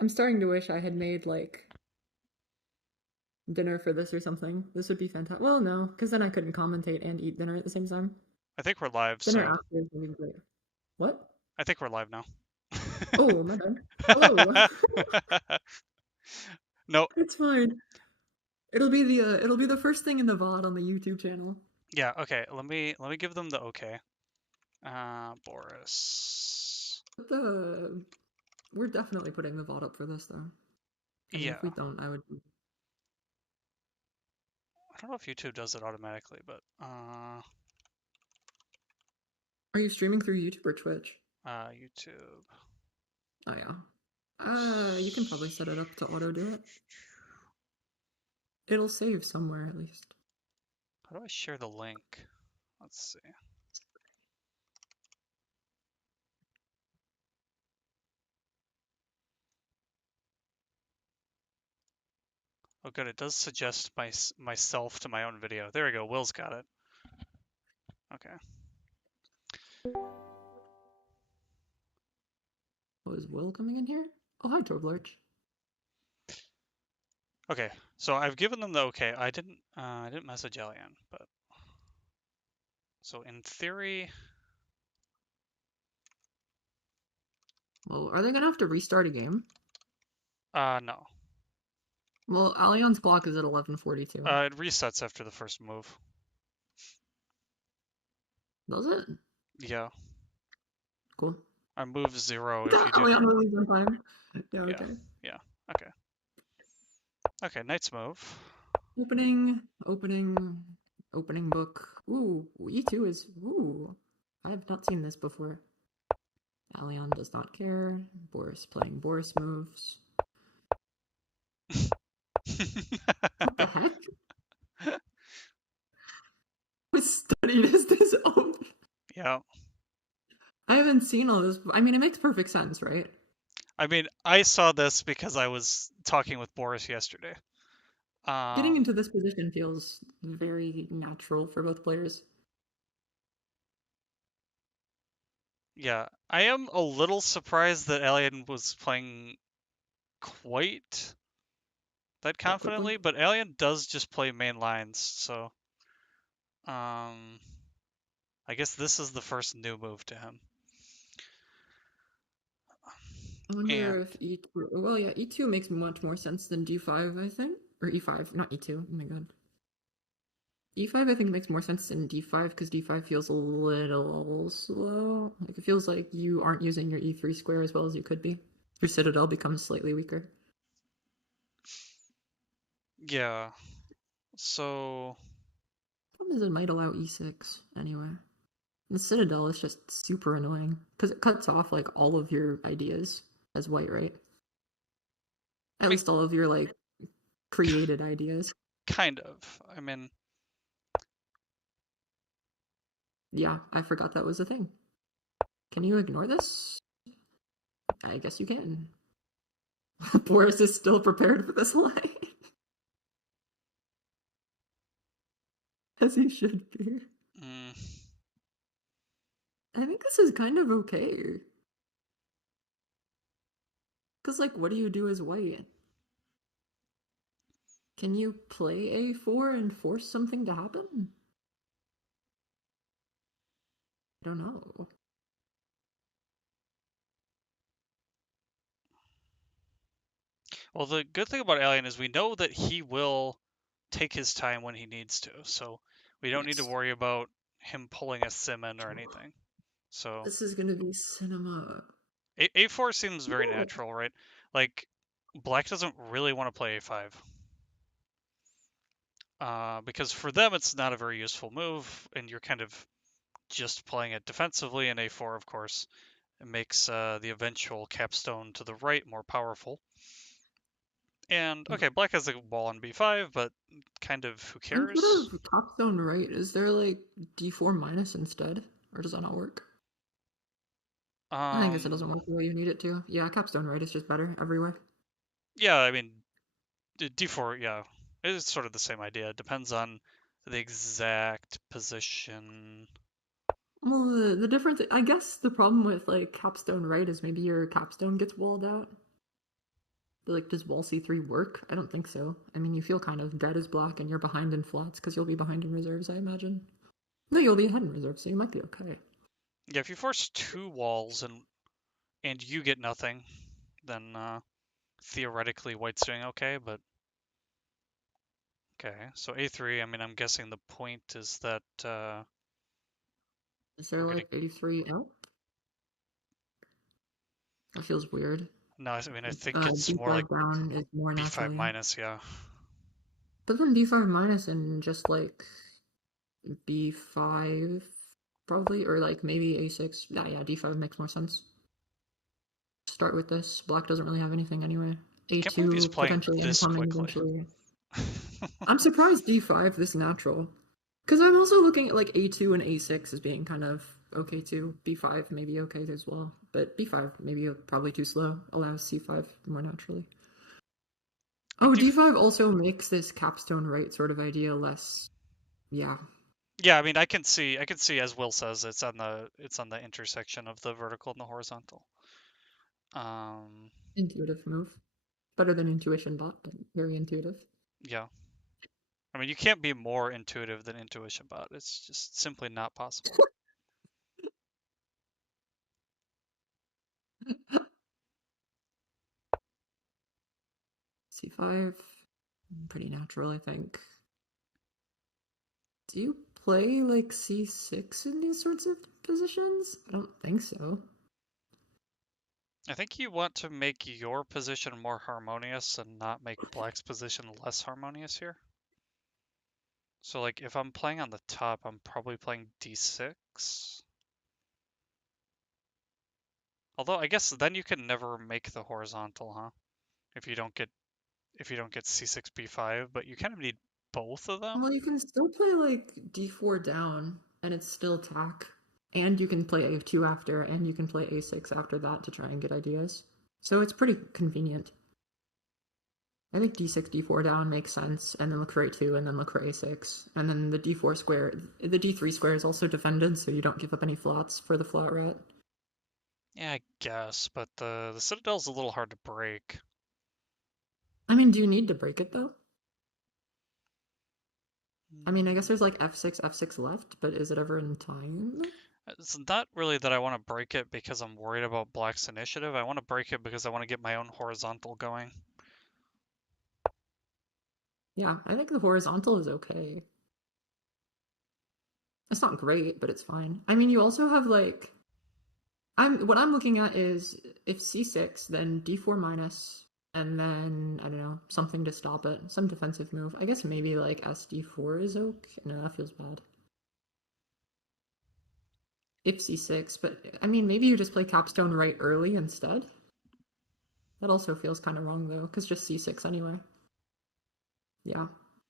I'm starting to wish I had made like dinner for this or something. This would be fantastic. Well, no, because then I couldn't commentate and eat dinner at the same time. I think we're live, Dinner so after is gonna be great. What? I think we're live now. Oh, my bad. Hello. No, It's fine. It'll be the first thing in the VOD on the YouTube channel. yeah, okay. Let me give them the okay. Boris. But the we're definitely putting the VOD up for this though. I mean, if Yeah. we don't, I would. I don't know if YouTube does it automatically, but Are you streaming through YouTube or Twitch? YouTube. Oh yeah. You can probably set it up to auto do it. It'll save somewhere at least. How do I share the link? Let's see. Oh, good. It does suggest myself to my own video. There we go. Will's got it. Okay. Oh, is Will coming in here? Oh, hi, Torblarch. Okay. So I've given them the okay. I didn't message Elian, but so in theory, Well, are they gonna have to restart a game? no. Well, Alion's clock is at 11:42. It resets after the first move. Does it? Yeah. Cool. I move 0 if you Got do. Alion moves on time. Yeah, Yeah. okay. Yeah. Okay. Okay. Knight's move. Opening book. Ooh, E2 is. Ooh. I have not seen this before. Alion does not care. Boris playing Boris moves. What the heck? What studied is this? Oh, Yeah. I haven't seen all this. I mean, it makes perfect sense, right? I mean, I saw this because I was talking with Boris yesterday. Getting Um, into this position feels very natural for both players. yeah, I am a little surprised that Alien was playing quite that That quickly. confidently, but Alien does just play main lines, so um, I guess this is the first new move to him. I wonder And if E2. Well, yeah, E2 makes much more sense than D5, I think. Or E5, not E2. Oh my god. E5, I think, makes more sense than D5 because D5 feels a little slow. Like, it feels like you aren't using your E3 square as well as you could be. Your citadel becomes slightly weaker. yeah, so Problem is, it might allow E6 anyway. The citadel is just super annoying because it cuts off like all of your ideas as white, right? I At mean, least all of your like created ideas. kind of. I mean, Yeah, I forgot that was a thing. Can you ignore this? I guess you can. Boris is still prepared for this line. As he should be. mm, I think this is kind of okay. Because, like, what do you do as white? Can you play a4 and force something to happen? I don't know. well, the good thing about Alien is we know that he will take his time when he needs to, so we don't need to Yes. worry about him pulling a sim in or anything. So This is gonna be cinema. A4 seems very No. natural, right? Like Black doesn't really want to play A5. Because for them it's not a very useful move, and you're kind of just playing it defensively. And A4, of course, it makes the eventual capstone to the right more powerful. And okay, Black has a wall on B5, but kind of who Instead cares? of capstone right, is there like d4 minus instead? Or does that not work? I guess it doesn't Um, work the way you need it to. Yeah, capstone right is just better everywhere. yeah, I mean D4, yeah, it's sort of the same idea. It depends on the exact position. Well, the difference, I guess the problem with like capstone right is maybe your capstone gets walled out. But like, does wall c3 work? I don't think so. I mean, you feel kind of dead as black and you're behind in flats because you'll be behind in reserves, I imagine. No, you'll be ahead in reserves, so you might be okay. Yeah, if you force 2 walls and you get nothing, then theoretically white's doing okay, but okay. So a3, I mean, I'm guessing the point is that Is there we're gonna like a3 out? That feels weird. no, I mean I think it's more like d5 down is more b5 naturally. minus, yeah. But then d5 minus and just like b5 probably, or like maybe a6. Yeah, d5 makes more sense. Start with this. Black doesn't really have anything anyway. Can't believe he's a2 playing potentially this incoming quickly. eventually. I'm surprised d5 this natural. Because I'm also looking at like a2 and a6 as being kind of okay too. b5 maybe okay as well. But b5 maybe probably too slow. Allows c5 more naturally. Oh, d5 also makes this capstone right sort of idea less. Yeah. Yeah, I mean I can see as Will says it's on the intersection of the vertical and the horizontal. Intuitive move. Better than intuition bot, but very intuitive. Yeah. I mean you can't be more intuitive than intuition bot. It's just simply not possible. c5, pretty natural, I think. Do you play like c6 in these sorts of positions? I don't think so. I think you want to make your position more harmonious and not make black's position less harmonious here. So like if I'm playing on the top, I'm probably playing d6. Although I guess then you can never make the horizontal, huh? If you don't get c6 b5, but you kind of need both of them. Well, you can still play like d4 down, and it's still tack. And you can play a2 after, and you can play a6 after that to try and get ideas. So it's pretty convenient. I think d6, d4 down makes sense, and then look for a2, and then look for a6. And then the d4 square, the d3 square is also defended, so you don't give up any flats for the flat rat. Yeah, I guess, but the citadel's a little hard to break. I mean, do you need to break it though? I mean, I guess there's like f6, f6 left, but is it ever in time? It's not really that I want to break it because I'm worried about black's initiative. I want to break it because I want to get my own horizontal going. Yeah, I think the horizontal is okay. It's not great, but it's fine. I mean, you also have like what I'm looking at is if c6, then d4 minus, and then I don't know, something to stop it, some defensive move. I guess maybe like sd4 is okay. No, that feels bad. If c6, but I mean, maybe you just play capstone right early instead. That also feels kind of wrong though, because just c6 anyway. Yeah.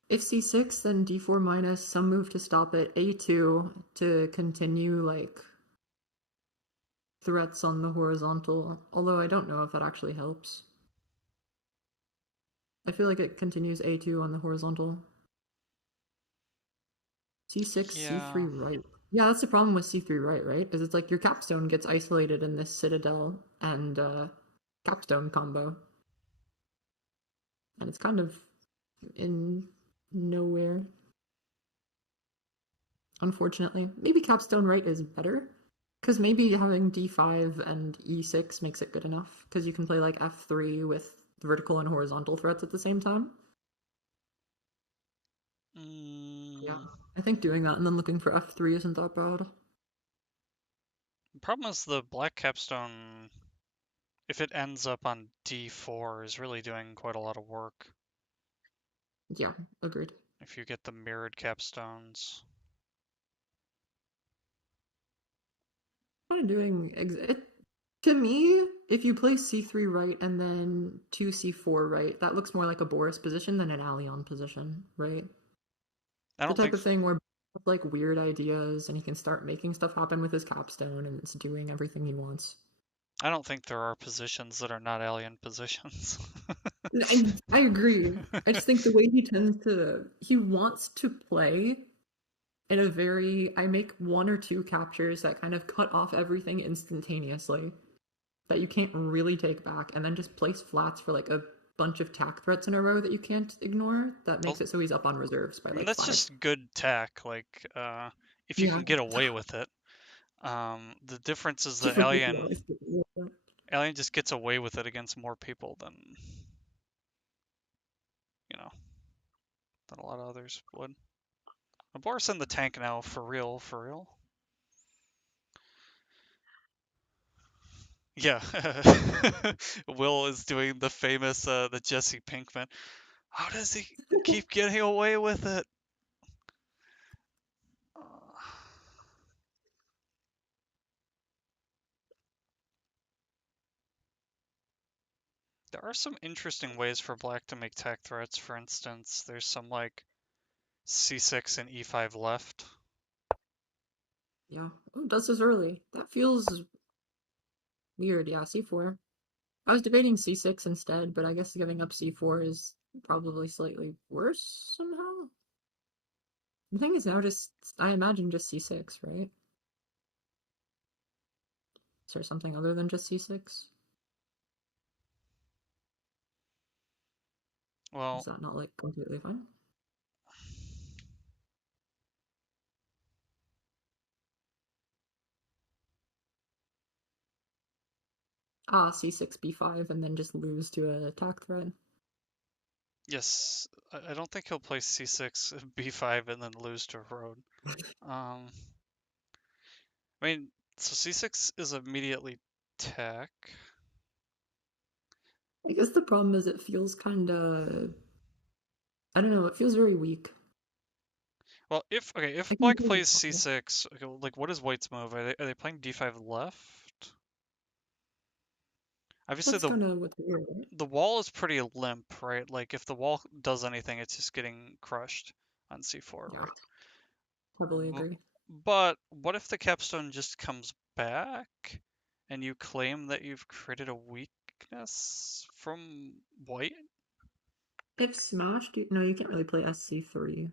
If c6, then d4 minus, some move to stop it, a2 to continue like threats on the horizontal, although I don't know if that actually helps. I feel like it continues a2 on the horizontal. c6, Yeah. c3 right. Yeah, that's the problem with c3 right, right? Is it's like your capstone gets isolated in this citadel and capstone combo. And it's kind of in nowhere. Unfortunately. Maybe capstone right is better. Because maybe having d5 and e6 makes it good enough. Because you can play like f3 with vertical and horizontal threats at the same time. Yeah. I think doing that and then looking for f3 isn't that bad. The problem is the black capstone, if it ends up on d4, is really doing quite a lot of work. Yeah, agreed. If you get the mirrored capstones. Kind of doing it. To me, if you play c3 right and then 2 c4 right, that looks more like a Boris position than an Alion position, right? I The don't type think of thing where like weird ideas and he can start making stuff happen with his capstone and it's doing everything he wants. there are positions that are not alien positions. I agree. I just think the way he wants to play in a very, I make one or two captures that kind of cut off everything instantaneously that you can't really take back, and then just place flats for like a bunch of tack threats in a row that you can't ignore. That Well, makes it so he's up on reserves by I mean, like that's 5. just good tack. Like, if you Yeah. can get away with it. The difference is Just that ridiculous. Alien just gets away with it against more people than, you know, than a lot of others would. Boris in the tank now, for real, for real. Yeah. Will is doing the famous, the Jesse Pinkman. How does he keep getting away with it? Uh, There are some interesting ways for black to make tech threats. For instance, there's some like c6 and e5 left. Yeah. Oh, it does this early. That feels weird. Yeah, c4. I was debating c6 instead, but I guess giving up c4 is probably slightly worse somehow. The thing is now just, I imagine just c6, right? Is there something other than just c6? Is Well, that not like completely fine? Ah, c6, b5, and then just lose to an attack threat. yes, I don't think he'll play c6, b5, and then lose to road. Um, I mean, so c6 is immediately tech. I guess the problem is it feels kind of, I don't know, it feels very weak. Well, if I can black do plays it. c6, okay, like what is white's move? Are they playing d5 left? Obviously That's kind of what's weird, right? the wall is pretty limp, right? Like if the wall does anything, it's just getting crushed on c4, Yeah, right? heavily B- agree. But what if the capstone just comes back and you claim that you've created a weakness from white? If smashed, no, you can't really play SC3.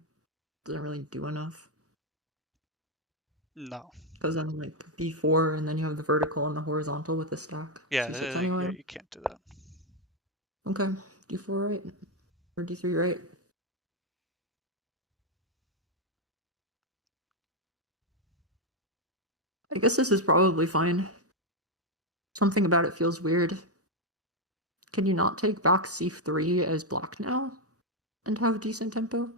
Doesn't really do enough. No. Because then like B4, and then you have the vertical and the horizontal with the stack. Yeah, C6 yeah, anyway. you can't do that. Okay, D4 right, or D3 right. I guess this is probably fine. Something about it feels weird. Can you not take back C3 as black now and have decent tempo?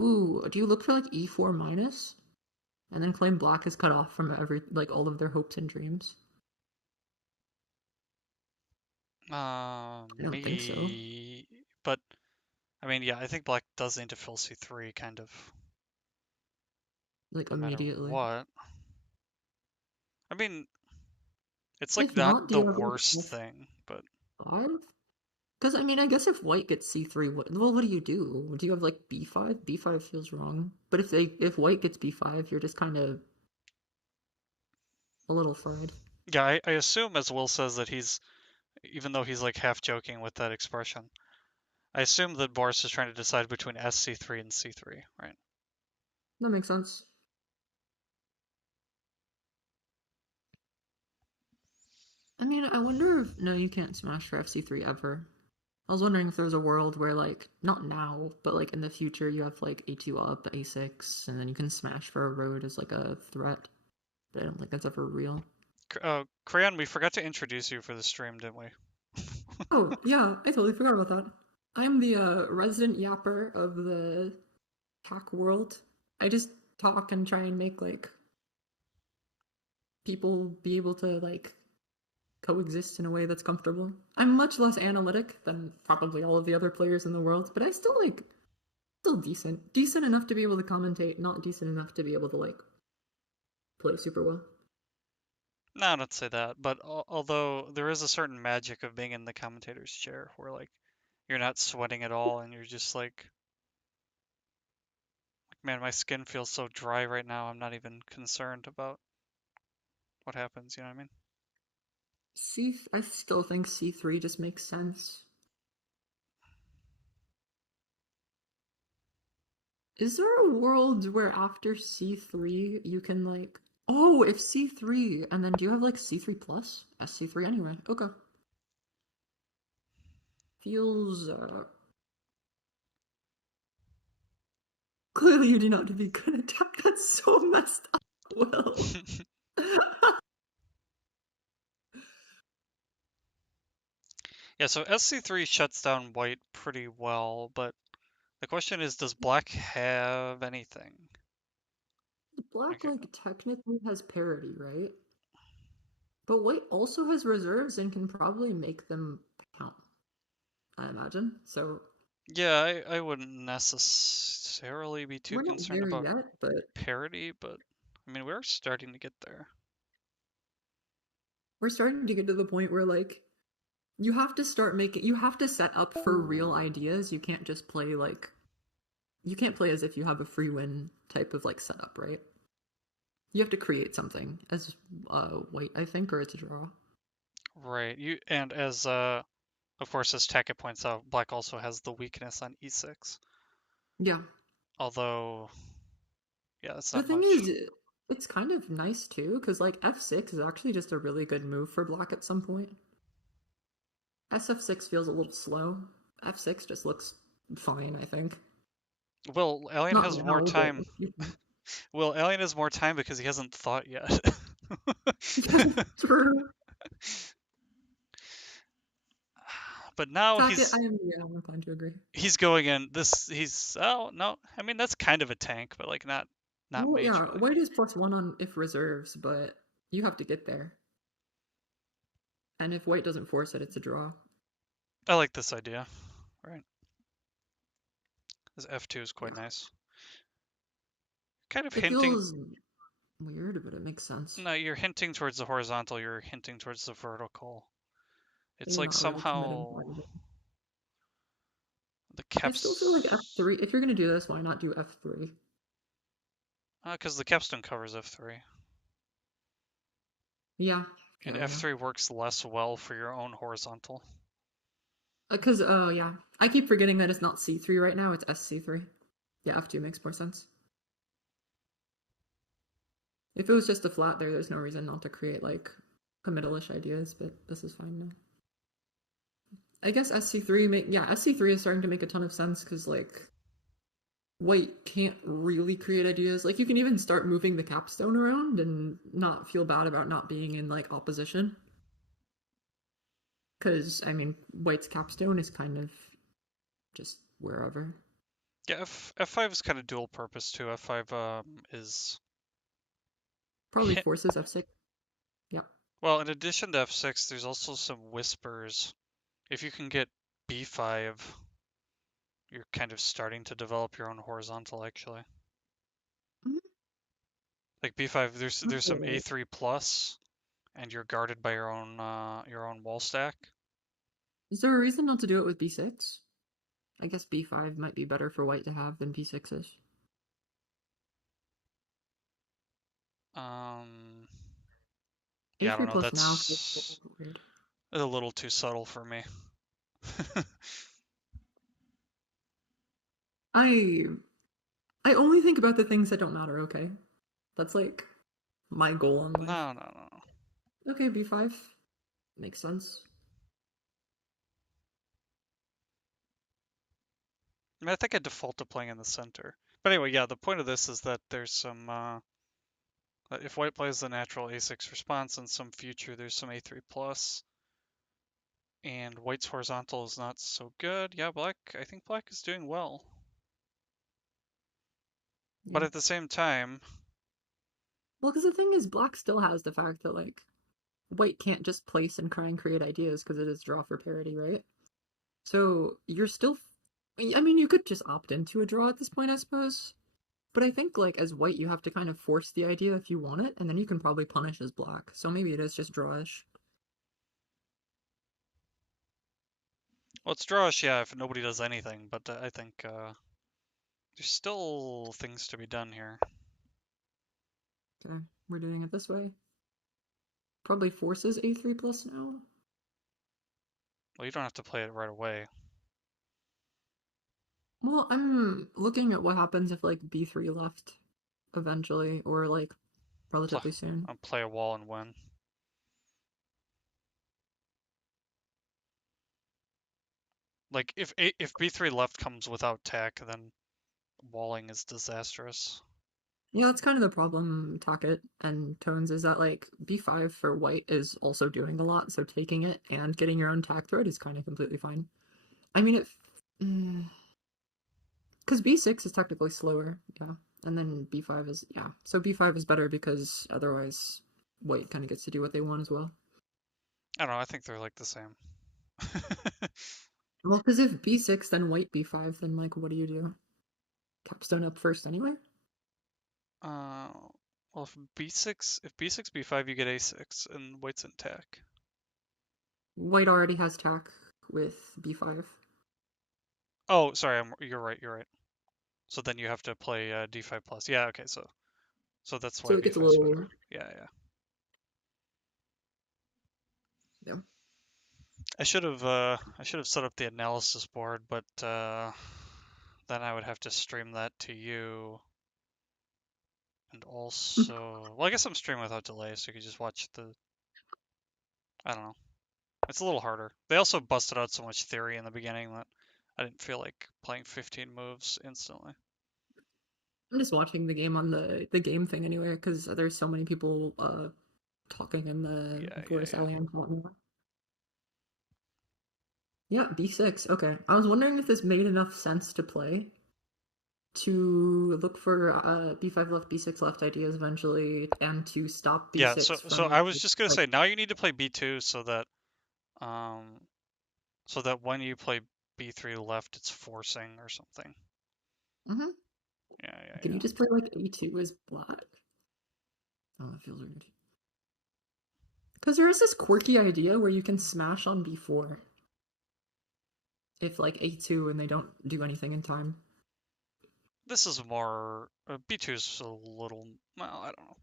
Ooh, do you look for like E4 minus and then claim black is cut off from every like all of their hopes and dreams? I don't think so. Me, but I mean, yeah, I think black does need to fill c3 kind of Like no matter immediately. what. I mean, it's like If not not, do the you have worst like thing, but F5? Because I mean, I guess if white gets c3, what do you do? Do you have like b5? B5 feels wrong. But if white gets b5, you're just kind of a little fried. yeah, I assume as Will says that he's, even though he's like half joking with that expression, I assume that Boris is trying to decide between SC3 and C3, right? That makes sense. I mean, I wonder if no, you can't smash for FC3 ever. I was wondering if there's a world where like not now, but like in the future you have like A2 up, A6, and then you can smash for a road as like a threat. But I don't think that's ever real. Crayon, we forgot to introduce you for the stream, didn't we? Oh, yeah, I totally forgot about that. I'm the resident yapper of the hack world. I just talk and try and make like people be able to like coexist in a way that's comfortable. I'm much less analytic than probably all of the other players in the world, but I still like still decent. Decent enough to be able to commentate, not decent enough to be able to like play super well. No, I don't say that, but although there is a certain magic of being in the commentator's chair where like you're not sweating at all and you're just like, man, my skin feels so dry right now. I'm not even concerned about what happens, you know what I mean? I still think C3 just makes sense. Is there a world where after C3 you can like oh, if C3 and then do you have like C3 plus? SC3 anyway. Okay. feels clearly you do not be good at attack. That's so messed up. Well, Yeah, so SC3 shuts down white pretty well, but the question is, does black have anything? black Okay. like technically has parity, right? But white also has reserves and can probably make them count, I imagine. So Yeah, I wouldn't necessarily be too we're not concerned there about yet, but parity, but I mean, we're starting to get there. we're starting to get to the point where like you have to start making you have to set up for real ideas. You can't just play like you can't play as if you have a free win type of like setup, right? You have to create something as white, I think, or it's a draw. Right. And as of course, as Tackett points out, black also has the weakness on e6. Yeah. Although, yeah, that's The not thing much. is, it's kind of nice too, because like f6 is actually just a really good move for black at some point. Sf6 feels a little slow. F6 just looks fine, I think. Well, Alien Not has more now, but time. Well, Alien has more time because he hasn't thought yet. true. But now Tackett, I am, yeah, I'm inclined to agree. he's going in this he's oh no, I mean that's kind of a tank, but like not Well, yeah, majorly. white is +1 on if reserves, but you have to get there. And if white doesn't force it, it's a draw. I like this idea, right? This f2 is quite Yeah. nice. Kind of It hinting. feels weird, but it makes sense. No, you're hinting towards the horizontal, you're hinting towards the vertical. And It's you're like not really committing to somehow anything. the I still feel like caps f3. If you're gonna do this, why not do f3? because the capstone covers f3. Yeah, And fair enough. f3 works less well for your own horizontal. Because, yeah, I keep forgetting that it's not c3 right now, it's sc3. Yeah, f2 makes more sense. If it was just a flat there, there's no reason not to create, like, committal-ish ideas, but this is fine now. I guess sc3 is starting to make a ton of sense, because, like, white can't really create ideas. Like, you can even start moving the capstone around and not feel bad about not being in, like, opposition. Because, I mean, white's capstone is kind of just wherever. Yeah, f5 is kind of dual purpose too. F5 is Probably hit. forces f6. Yeah. Well, in addition to f6, there's also some whispers. If you can get b5, you're kind of starting to develop your own horizontal actually. Mhm. Like b5, there's some Right. a3 plus, and you're guarded by your own wall stack. Is there a reason not to do it with b6? I guess b5 might be better for white to have than b6 is. Yeah, I don't a3 know. plus now feels a That's little weird. a little too subtle for me. I I only think about the things that don't matter, okay? That's like my goal in life. No, no, no. Okay, b5 makes sense. I mean, I think I default to playing in the center. But anyway, yeah, the point of this is that there's some if white plays the natural a6 response in some future, there's some a3 plus, and white's horizontal is not so good. Yeah, I think black is doing well. But Yeah. at the same time, Well, because the thing is, black still has the fact that like white can't just place and try and create ideas because it is draw for parity, right? So you're still. I mean, you could just opt into a draw at this point, I suppose. But I think like as white, you have to kind of force the idea if you want it, and then you can probably punish as black. So maybe it is just drawish. well, it's drawish, yeah, if nobody does anything, but I think there's still things to be done here. Okay, we're doing it this way. Probably forces a3 plus now. Well, you don't have to play it right away. Well, I'm looking at what happens if like b3 left eventually, or like Play, relatively soon. play a wall and win. Like if b3 left comes without tack, then walling is disastrous. Yeah, that's kind of the problem, Tacket and Tones, is that like b5 for white is also doing a lot, so taking it and getting your own tack thread is kind of completely fine. I mean, because b6 is technically slower, yeah, and then b5 is, yeah. So b5 is better because otherwise white kind of gets to do what they want as well. I don't know, I think they're like the same. Well, because if b6, then white b5, then like, what do you do? Capstone up first anyway? Uh, well, if b6 b5, you get a6, and white's in tack. White already has tack with b5. Oh, sorry, you're right. You're right. So then you have to play d5 plus. Yeah, okay. So that's why So it gets a b5 is better. little, Yeah, yeah. yeah. I should have set up the analysis board, but then I would have to stream that to you, and also, well, I guess I'm streaming without delay, so you could just watch the. I don't know. It's a little harder. They also busted out so much theory in the beginning that I didn't feel like playing 15 moves instantly. I'm just watching the game on the game thing anyway, because there's so many people talking in the Yeah, yeah, voice yeah. alien. Yeah, b6. Okay, I was wondering if this made enough sense to play to look for b5 left, b6 left ideas eventually, and to stop Yeah, so b6 so from I was just gonna like. say now you need to play b2 um so that when you play b3 left, it's forcing or something. Mm-hmm. Yeah, yeah, Can you yeah. just play like a2 as black? Oh, that feels weird. Because there is this quirky idea where you can smash on b4 if like a2 and they don't do anything in time. This is more b2 is a little, well, I don't know.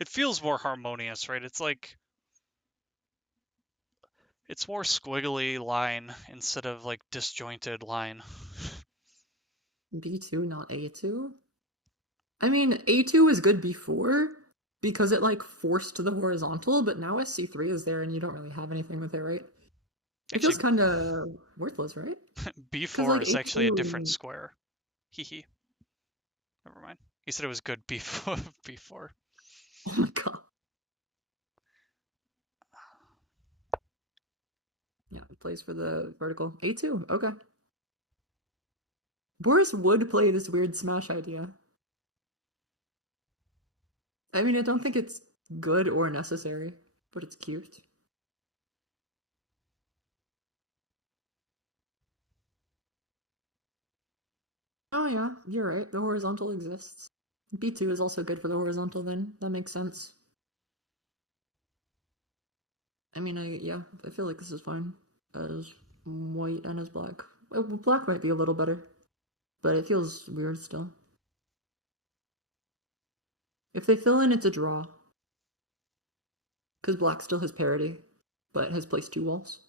It feels more harmonious, right? It's like it's more squiggly line instead of like disjointed line. b2, not a2. I mean, A2 was good before because it like forced to the horizontal, but now SC3 is there and you don't really have anything with it, right? It feels Actually, kind of worthless, right? Because b4 like is actually a different A2, square. Hee hee. Never mind. He said it was good b4. b4. oh my god. Yeah, it plays for the vertical. A2, okay. Boris would play this weird smash idea. I mean, I don't think it's good or necessary, but it's cute. Oh yeah, you're right. The horizontal exists. B2 is also good for the horizontal then. That makes sense. I mean, yeah, I feel like this is fine as white and as black. Well, black might be a little better, but it feels weird still. If they fill in, it's a draw. Because black still has parity, but has placed two walls.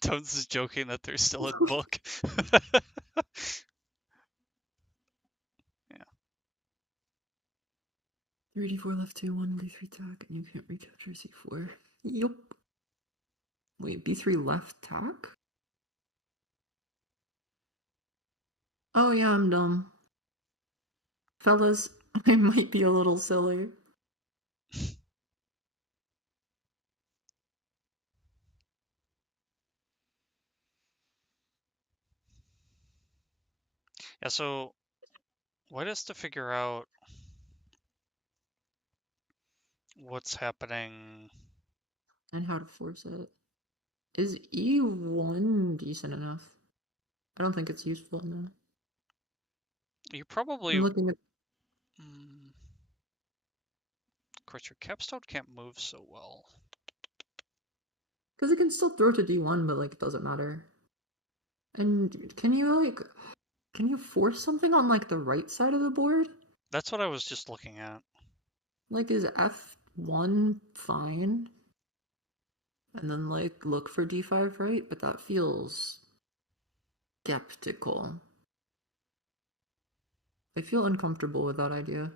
Tones is joking that they're still in book. Yeah. 3d4 left 2, 1 b3 tack, and you can't recapture c4. Yup. Wait, b3 left tack? Oh yeah, I'm dumb. Fellas, I might be a little silly. Yeah, so white has to figure out what's happening. And how to force it. Is e1 decent enough? I don't think it's useful enough. You probably, I'm looking at. of course, your capstone can't move so well. Because it can still throw to d1, but like it doesn't matter. And can you force something on like the right side of the board? That's what I was just looking at. Like is f1 fine? And then like look for d5, right? But that feels skeptical. I feel uncomfortable with that idea.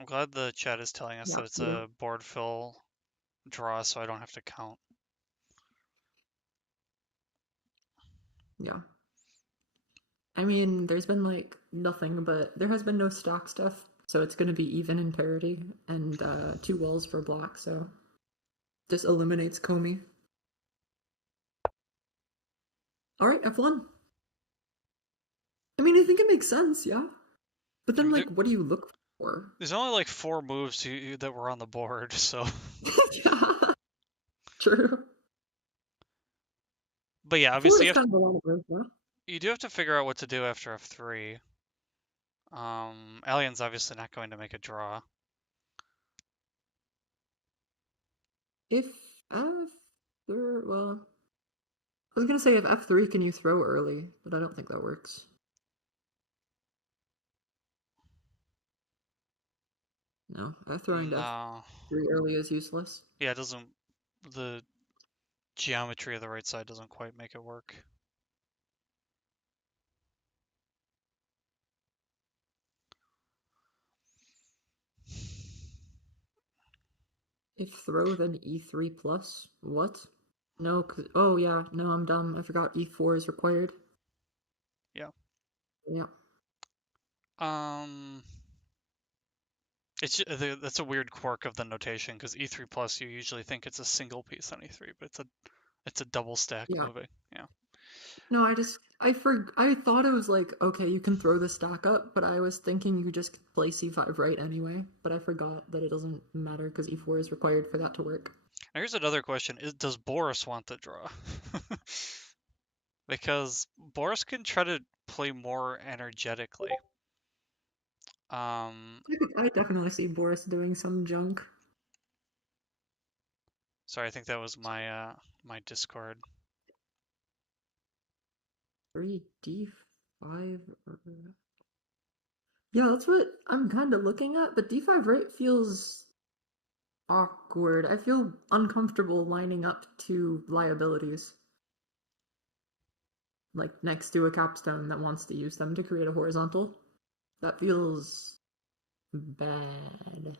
I'm glad the chat is telling us Yeah, that it's a board fill draw, so I don't have to count. Yeah. I mean, there's been like nothing, but there has been no stock stuff, so it's going to be even in parity, and 2 walls for black, so this eliminates Comey. All right, F1. I mean, I think it makes sense, yeah. But I then, mean, like, what do you look for? there's only like 4 moves that were on the board, so. Yeah, true. But yeah, 4 obviously is kind of a lot of moves, yeah. you do have to figure out what to do after F3. Alion's obviously not going to make a draw. If F, well, I was gonna say if F3 can you throw early, but I don't think that works. No, throwing to No. F3 early is useless. Yeah, it doesn't. The geometry of the right side doesn't quite make it work. If throw, then E3 plus. What? No, oh yeah, no, I'm dumb. I forgot E4 is required. Yeah. Yeah. Um. That's a weird quirk of the notation because E3 plus you usually think it's a single piece on E3, but it's a double stack Yeah. moving. Yeah. No, I thought it was like, okay, you can throw the stack up, but I was thinking you just play C5 right anyway. But I forgot that it doesn't matter because E4 is required for that to work. Now here's another question: does Boris want the draw? Because Boris can try to play more energetically. I definitely see Boris doing some junk. Sorry, I think that was my Discord. 3D5 or... Yeah, that's what I'm kind of looking at, but D5 right feels awkward. I feel uncomfortable lining up two liabilities. Like next to a capstone that wants to use them to create a horizontal. That feels bad.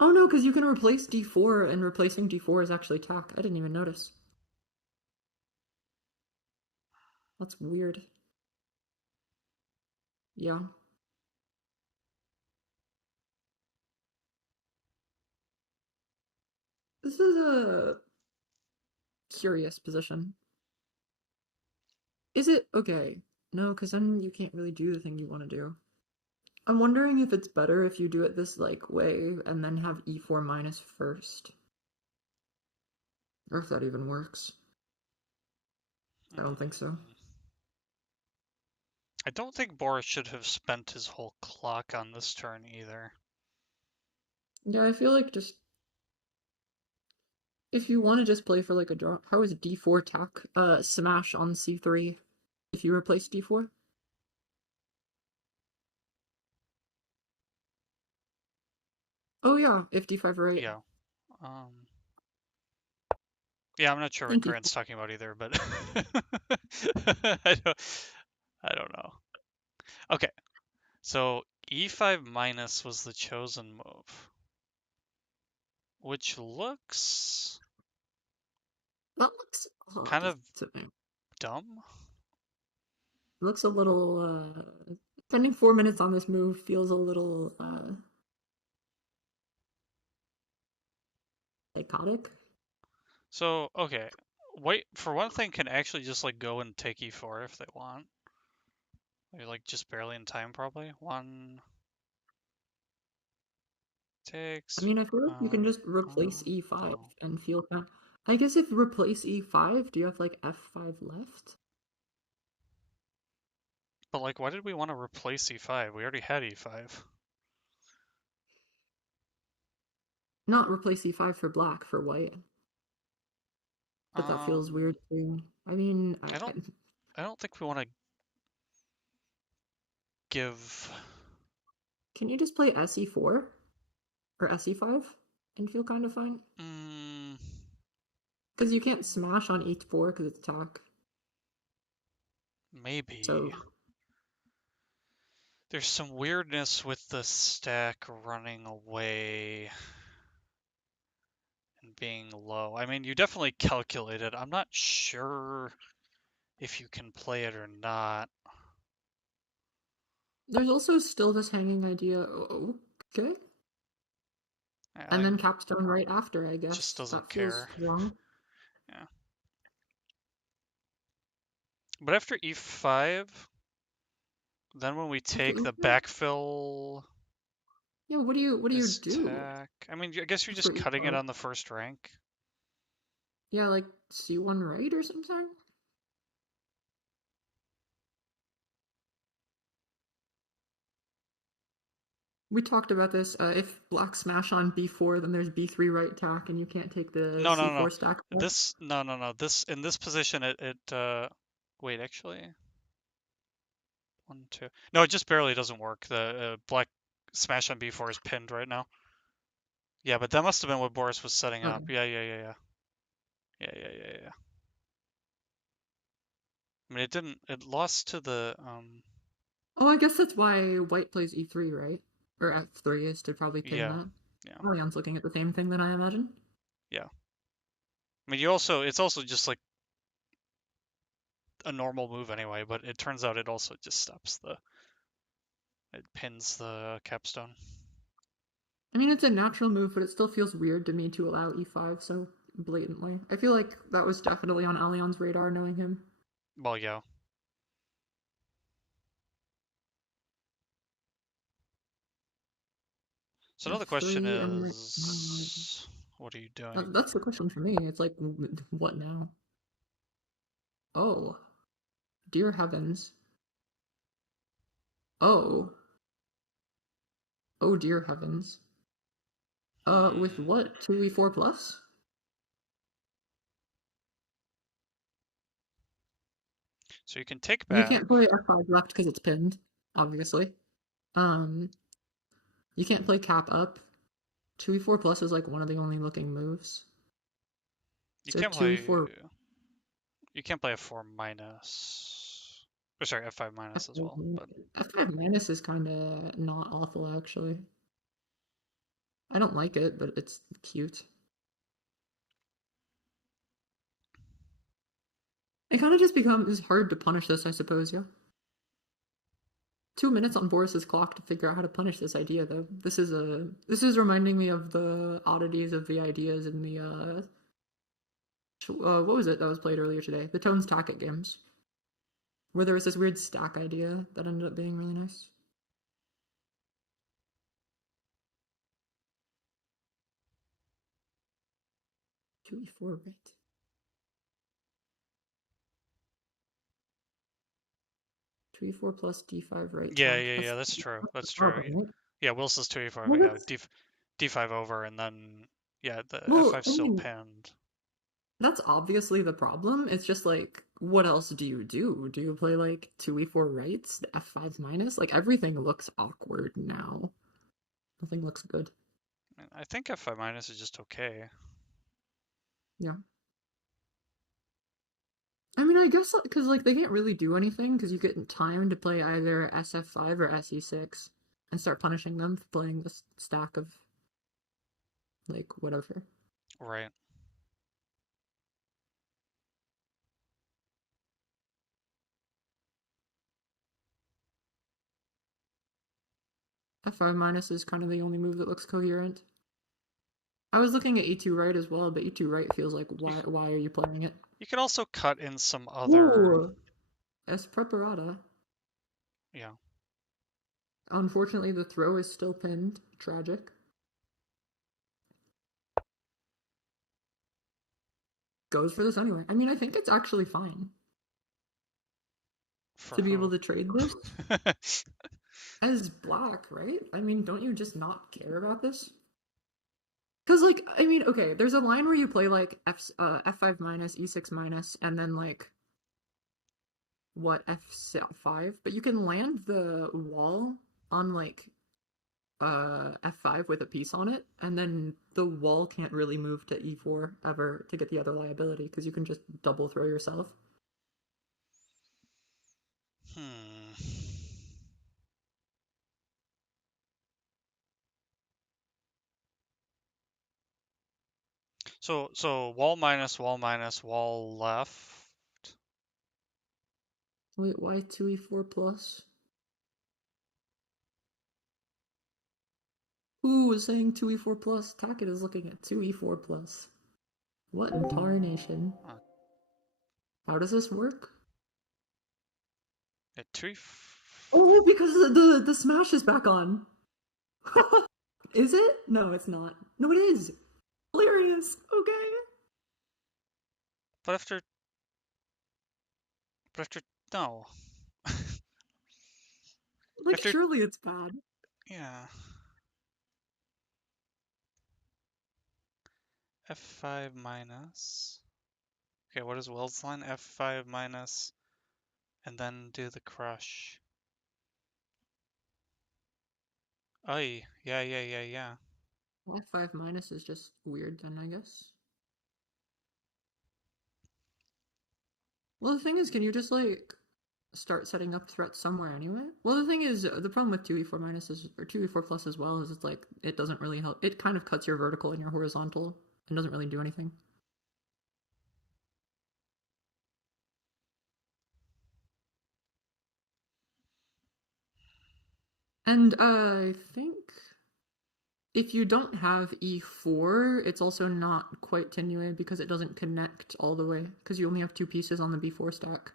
Oh no, because you can replace D4, and replacing D4 is actually tack. I didn't even notice. That's weird. Yeah. This is a curious position. Is it okay? No, because then you can't really do the thing you want to do. I'm wondering if it's better if you do it this like way and then have E4 minus first. Or if that even works. I don't think so. I don't think Boris should have spent his whole clock on this turn either. Yeah, I feel like just if you want to just play for like a draw, how is D4 tack? Smash on C3 if you replace D4? Oh yeah, if D5 right. Yeah. Um, yeah, I'm not sure what Thank you. Grant's talking about either, but I don't, I don't know. Okay, so E5 minus was the chosen move, which looks That looks kind odd of to me. dumb. Looks a little spending 4 minutes on this move feels a little psychotic. So, okay, white for one thing can actually just like go and take E4 if they want. They're like just barely in time probably. One I takes, mean, I feel like you can just replace one, E5 go. and feel kind. I guess if replace E5, do you have like F5 left? But like, why did we want to replace E5? We already had E5. Not replace E5 for black, for white. But that feels weird Um, too. I mean, I don't, I don't think we want to give. can you just play SE4 or SE5 and feel kind of fine? Mm, Because you can't smash on E4 because it's attack. maybe. So There's some weirdness with the stack running away and being low. I mean, you definitely calculate it. I'm not sure if you can play it or not. There's also still this hanging idea. Okay. And I then capstone right after, I just guess. doesn't That feels care. wrong. Yeah. But after e5, then when we After take the E4? backfill Yeah, what do you do attack, I mean, I guess you're after just cutting it E5? on the first rank. Yeah, like C1 right or something? We talked about this. If black smash on B4, then there's B3 right tack, and you can't take the No, no, no. C4 stack for it. No. This in this position, wait, actually, 1, 2. No, it just barely doesn't work. The black smash on b4 is pinned right now. Yeah, but that must have been what Boris was setting up. Okay. Yeah. I mean, it didn't. It lost to the. Oh, I guess that's why white plays E3, right? Or F3 is to probably pin Yeah, that. yeah, Alion's looking at the same thing then, I imagine. yeah. I mean, you also. It's also just like a normal move anyway, but it turns out it also just stops the. It pins the capstone. I mean, it's a natural move, but it still feels weird to me to allow E5 so blatantly. I feel like that was definitely on Alion's radar, knowing him. Well, yeah. So another question F3 and is, what are you doing? that's the question for me. It's like, what now? Oh, dear heavens. Oh, oh dear heavens. With Hmm. what? 2E4 plus? So you can take You back. can't play F5 left because it's pinned, obviously. Um, you can't play cap up. 2E4 plus is like one of the only looking moves. You So if can't play. 2E4 You can't play a 4 minus. Or sorry, f5 minus as well. F5, But F5 minus is kind of not awful, actually. I don't like it, but it's cute. It kind of just becomes hard to punish this, I suppose, yeah. 2 minutes on Boris's clock to figure out how to punish this idea, though. This is reminding me of the oddities of the ideas in the what was it that was played earlier today? The Tones Tacket games, where there was this weird stack idea that ended up being really nice. 2E4 right. 2E4 plus D5 right tack. yeah. That's That's true. That's the true. problem, right? Yeah, Wilson's 2e5. Well, Yeah, that's d5 over, and then yeah, the well. f5's I still mean, pinned. that's obviously the problem. It's just like, what else do you do? Do you play like 2E4 rights, the F5 minus? Like everything looks awkward now. Nothing looks good. I think f5 minus is just okay. Yeah. I mean, I guess because like they can't really do anything because you get in time to play either SF5 or SE6 and start punishing them for playing this stack of like whatever. Right. F5 minus is kind of the only move that looks coherent. I was looking at E2 right as well, but E2 right feels like You, why are you playing it? you could also cut in some other. Ooh, es preparada. Yeah. Unfortunately, the throw is still pinned. Tragic. Goes for this anyway. I mean, I think it's actually fine For to be able who? to trade this as black, right? I mean, don't you just not care about this? Because, like, I mean, okay, there's a line where you play like F5 minus, E6 minus, and then like what F5, but you can land the wall on like F5 with a piece on it, and then the wall can't really move to E4 ever to get the other liability because you can just double throw yourself. Hmm. So wall minus, wall left. Wait, why 2e4 plus? Who was saying 2e4 plus? Tackett is looking at 2e4 plus. What in tarnation? Uh, How does this work? at two. Oh, because the smash is back on. Is it? No, it's not. No, it is. Hilarious. Okay. But after. But after. No. Like, After. surely it's bad. Yeah. F5 minus. Okay, what is Wells' line? F5 minus. And then do the crush. Aye. Yeah. F5 minus is just weird then, I guess. Well, the thing is, can you just, like, start setting up threats somewhere anyway? Well, the thing is, the problem with 2e4 minus is, or 2e4 plus as well, is it's like, it doesn't really help. It kind of cuts your vertical and your horizontal and doesn't really do anything. And I think if you don't have e4, it's also not quite tenue because it doesn't connect all the way because you only have two pieces on the b4 stack.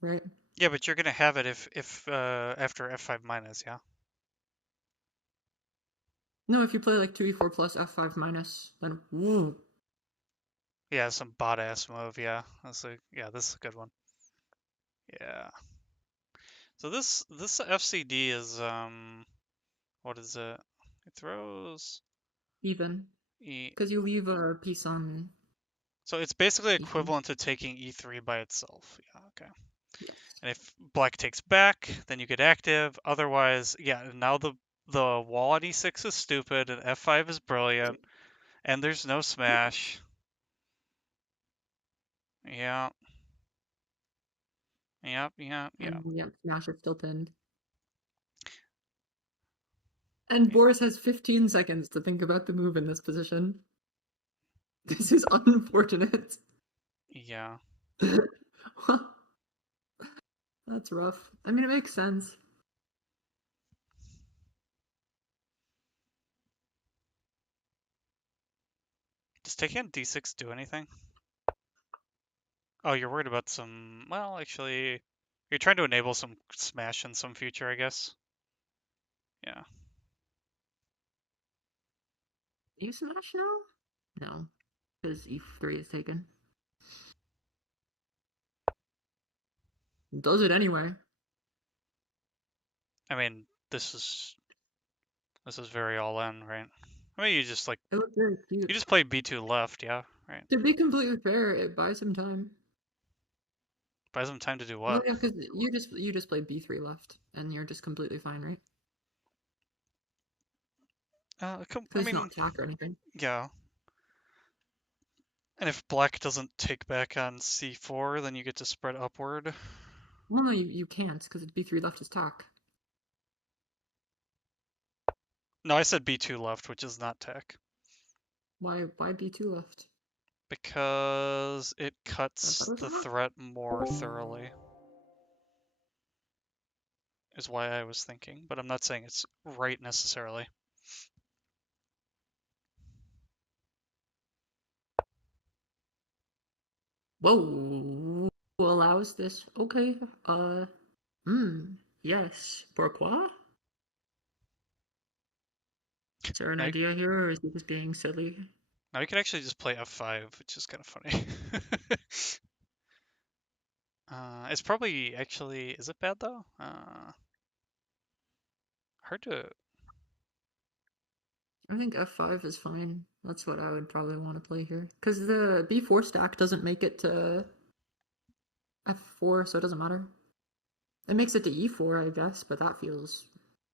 Right? Yeah, but you're gonna have it if after F5 minus, yeah. No, if you play like 2e4 plus f5 minus, then woo. Yeah, some bot ass move, yeah. This is a good one. Yeah. So this FCD is what is it? It throws Even. E. Because you leave a piece on So it's basically e3. equivalent to taking E3 by itself. Yeah, okay. Yes. And if black takes back, then you get active. Otherwise, yeah, now the wall on E6 is stupid and F5 is brilliant and there's no smash. Yeah. Yeah. And yep, smash is still pinned. And Boris has 15 seconds to think about the move in this position. This is unfortunate. Yeah. That's rough. I mean, it makes sense. Does taking on D6 do anything? Oh, you're worried about some. Well, actually, you're trying to enable some smash in some future, I guess. Yeah. You smash now? No, because e3 is taken. Does it anyway. I mean, this is very all in, right? I mean, you just like It looks very you cute. just play B2 left, yeah, right. To be completely fair, it buys some time. Buys them time to do Well, what? yeah, because you just played b3 left, and you're just completely fine, right? I Because it's mean, not attack or anything. yeah. And if black doesn't take back on C4, then you get to spread upward. Well, no, you can't, because b3 left is tack. No, I said B2 left, which is not tech. Why b2 left? Because it Is that cuts better the than threat more thoroughly, is why I was thinking, but I'm not saying it's right necessarily. Whoa, who allows this? Okay, yes. Pourquoi? Is there an Now, idea here, or is he just being silly? now you can actually just play F5, which is kind of funny. It's probably actually, is it bad though? Hard to, I think f5 is fine. That's what I would probably want to play here. Because the b4 stack doesn't make it to f4, so it doesn't matter. It makes it to e4, I guess, but that feels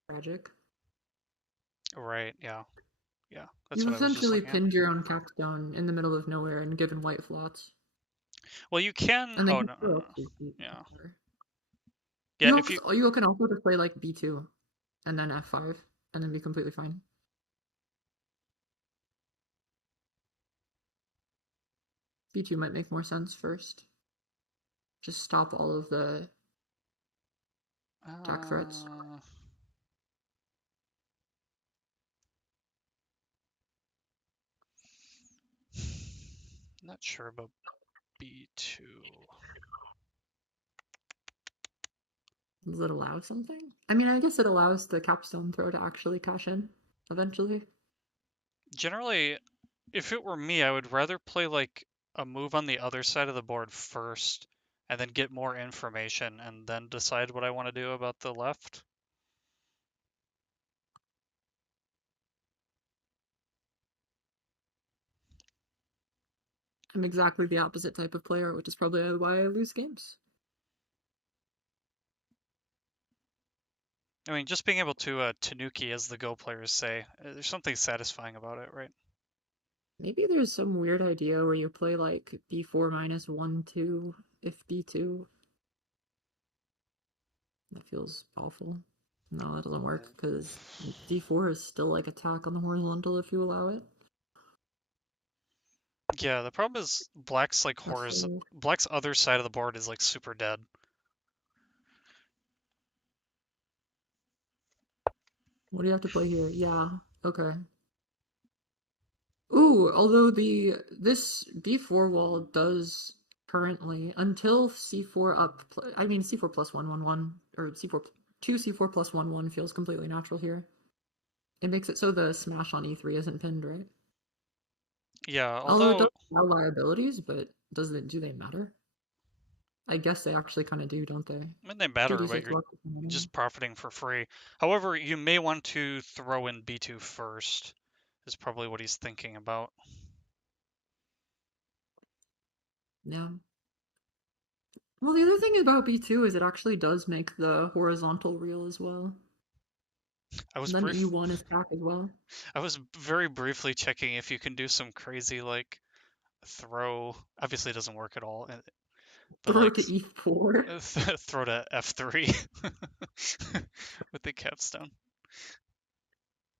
tragic. right, yeah, that's You've what I was just essentially looking at. pinned your own capstone in the middle of nowhere and given white flots. Well, you can, And then oh you no, still actually beat yeah. better. Yeah, if you, You can also just play like b2 and then f5 and then be completely fine. B2 might make more sense first. Just stop all of the attack threats. Not sure about B2. Does it allow something? I mean, I guess it allows the capstone throw to actually cash in eventually. Generally, if it were me, I would rather play like a move on the other side of the board first, and then get more information, and then decide what I want to do about the left. I'm exactly the opposite type of player, which is probably why I lose games. I mean, just being able to tanuki, as the Go players say, there's something satisfying about it, right? Maybe there's some weird idea where you play like b4 minus 1, 2 if b2. That feels awful. No, that doesn't work because d4 is still like attack on the horizontal if you allow it. Yeah, the problem is Black's like F4. Black's other side of the board is like super dead. What do you have to play here? Yeah, okay. Ooh, although this b4 wall does currently until c4 up. I mean c4 plus 1 1 1 or c4 2 c4 plus 1 1 feels completely natural here. It makes it so the smash on e3 isn't pinned, right? Yeah, Although it does although have liabilities, but do they matter? I guess they actually kind of do, don't they? I mean they matter, but 2d6 you're luck. just profiting for free. However, you may want to throw in B2 first, is probably what he's thinking about. Yeah. Well, the other thing about b2 is it actually does make the horizontal real as well. I was And then brief e1 is back as well. I was very briefly checking if you can do some crazy like throw. Obviously, it doesn't work at all, but Throw like to e4. throw to F3 with the capstone.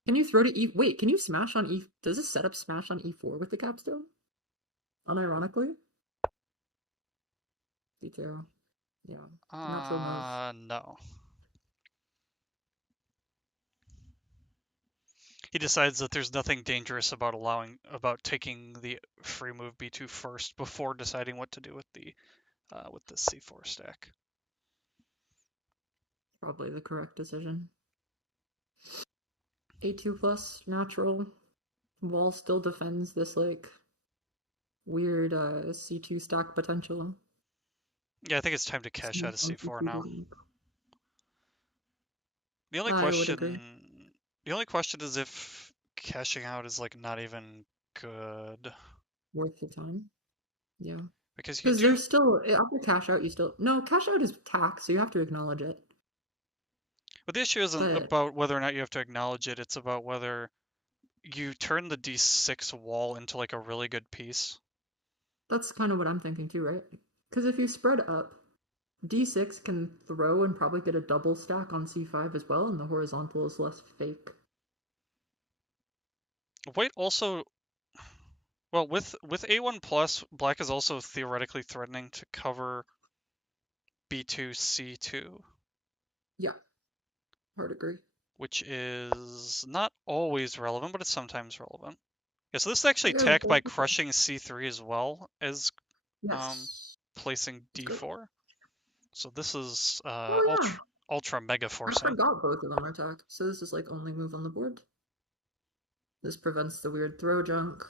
Can you throw to e? Wait, can you smash on e? Does this setup smash on e4 with the capstone? Unironically, b2. Yeah, natural move. No. He decides that there's nothing dangerous about taking the free move B2 first before deciding what to do with the C4 stack. Probably the correct decision. A2 plus natural. Wall still defends this like weird C2 stack potential. Yeah, I think it's time to cash out Smash of on C4 C2 now. doesn't. The only I would agree. question, the only question is if cashing out is like not even good, Worth the time. Yeah. because you Because do. there's still after cash out, you still no cash out is tax, so you have to acknowledge it. But the issue isn't But about whether or not you have to acknowledge it. It's about whether you turn the D6 wall into like a really good piece. that's kind of what I'm thinking too, right? Because if you spread up, d6 can throw and probably get a double stack on c5 as well, and the horizontal is less fake. White also, well, with A1 plus, Black is also theoretically threatening to cover B2 C2, Yeah, hard agree. which is not always relevant, but it's sometimes relevant. Yeah, so this is I actually gotta attack by say, crushing C3 as well as yes, placing it's good. D4. So this is Oh yeah, ultra mega I forcing. forgot both of them are attack. So this is like only move on the board. This prevents the weird throw junk.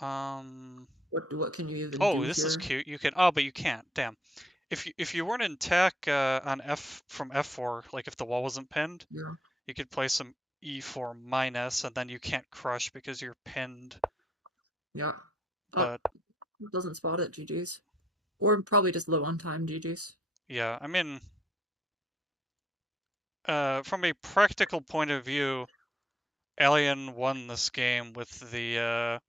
Um, What can you even oh, do this is here? cute. You can, oh, but you can't. Damn. If you weren't in attack on F from F4, like if the wall wasn't pinned, Yeah. you could play some E4 minus, and then you can't crush because you're pinned. Yeah. Oh, But doesn't spot it. GG's. Or probably just low on time. GG's. yeah, I mean, from a practical point of view, Alien won this game with the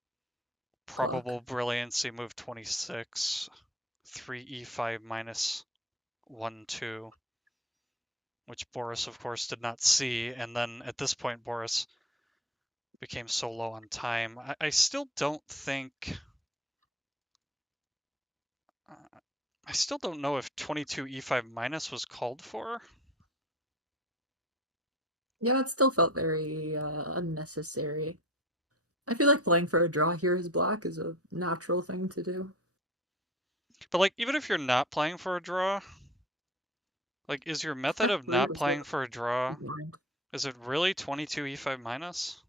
Fuck. probable brilliancy move 26, 3 E5 minus 1 2, which Boris, of course, did not see. And then at this point, Boris became so low on time. I still don't think. I still don't know if 22 e5 minus was called for. Yeah, it still felt very unnecessary. I feel like playing for a draw here as black is a natural thing to do. But like, even if you're not playing for a draw, like, is your method of F3 not was what playing for a draw, was mine. is it really 22 e5 minus?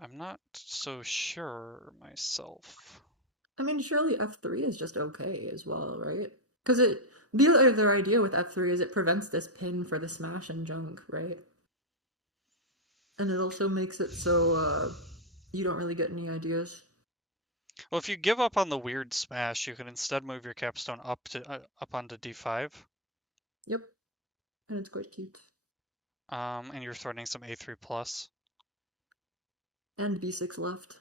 I'm not so sure myself. I mean, surely F3 is just okay as well, right? Because the other idea with F3 is it prevents this pin for the smash and junk, right? And it also makes it so you don't really get any ideas. Well, if you give up on the weird smash, you can instead move your capstone up onto d5, Yep, and it's quite cute. and you're threatening some a3 plus. And B6 left.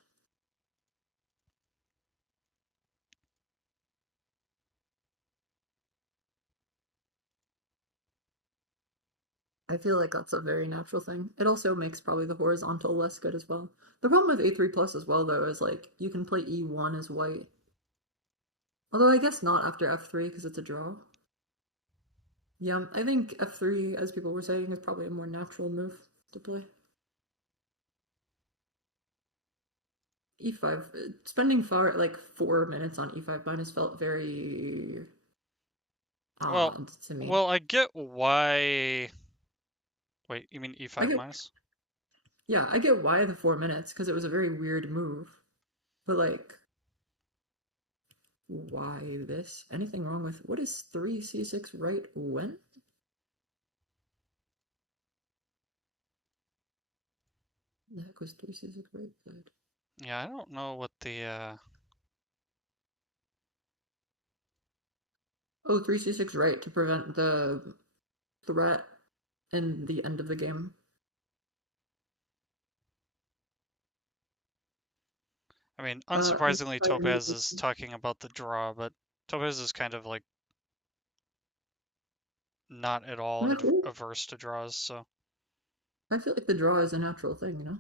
I feel like that's a very natural thing. It also makes probably the horizontal less good as well. The problem with A3 plus as well, though, is like you can play E1 as white. Although I guess not after F3 because it's a draw. Yeah, I think F3, as people were saying, is probably a more natural move to play. E5, spending far like 4 minutes on E5 minus felt very Well, odd to me. well, I get why. Wait, you mean I e5 get, minus? yeah, I get why the 4 minutes because it was a very weird move, but like, why this? Anything wrong with what is 3c6 right when? The heck was 3c6 right side? Yeah, I don't know what the. Oh, 3c6 right to prevent the threat in the end of the game. I mean, I unsurprisingly, Topaz is talking about the draw, but Topaz is kind of like not at all averse to draws, so. I feel like the draw is a natural thing, you know?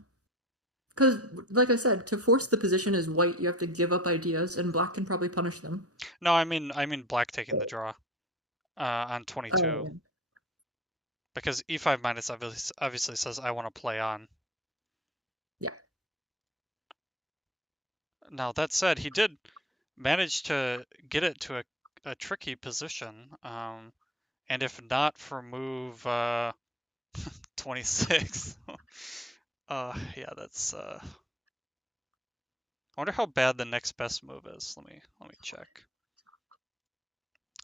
Because, like I said, to force the position as white, you have to give up ideas, and black can probably punish them. No, I mean black taking the draw on 22 Oh, because e5 minus obviously says I want to play on. yeah. Now that said, he did manage to get it to a tricky position, and if not for move 26, yeah, that's. I wonder how bad the next best move is. Let me check.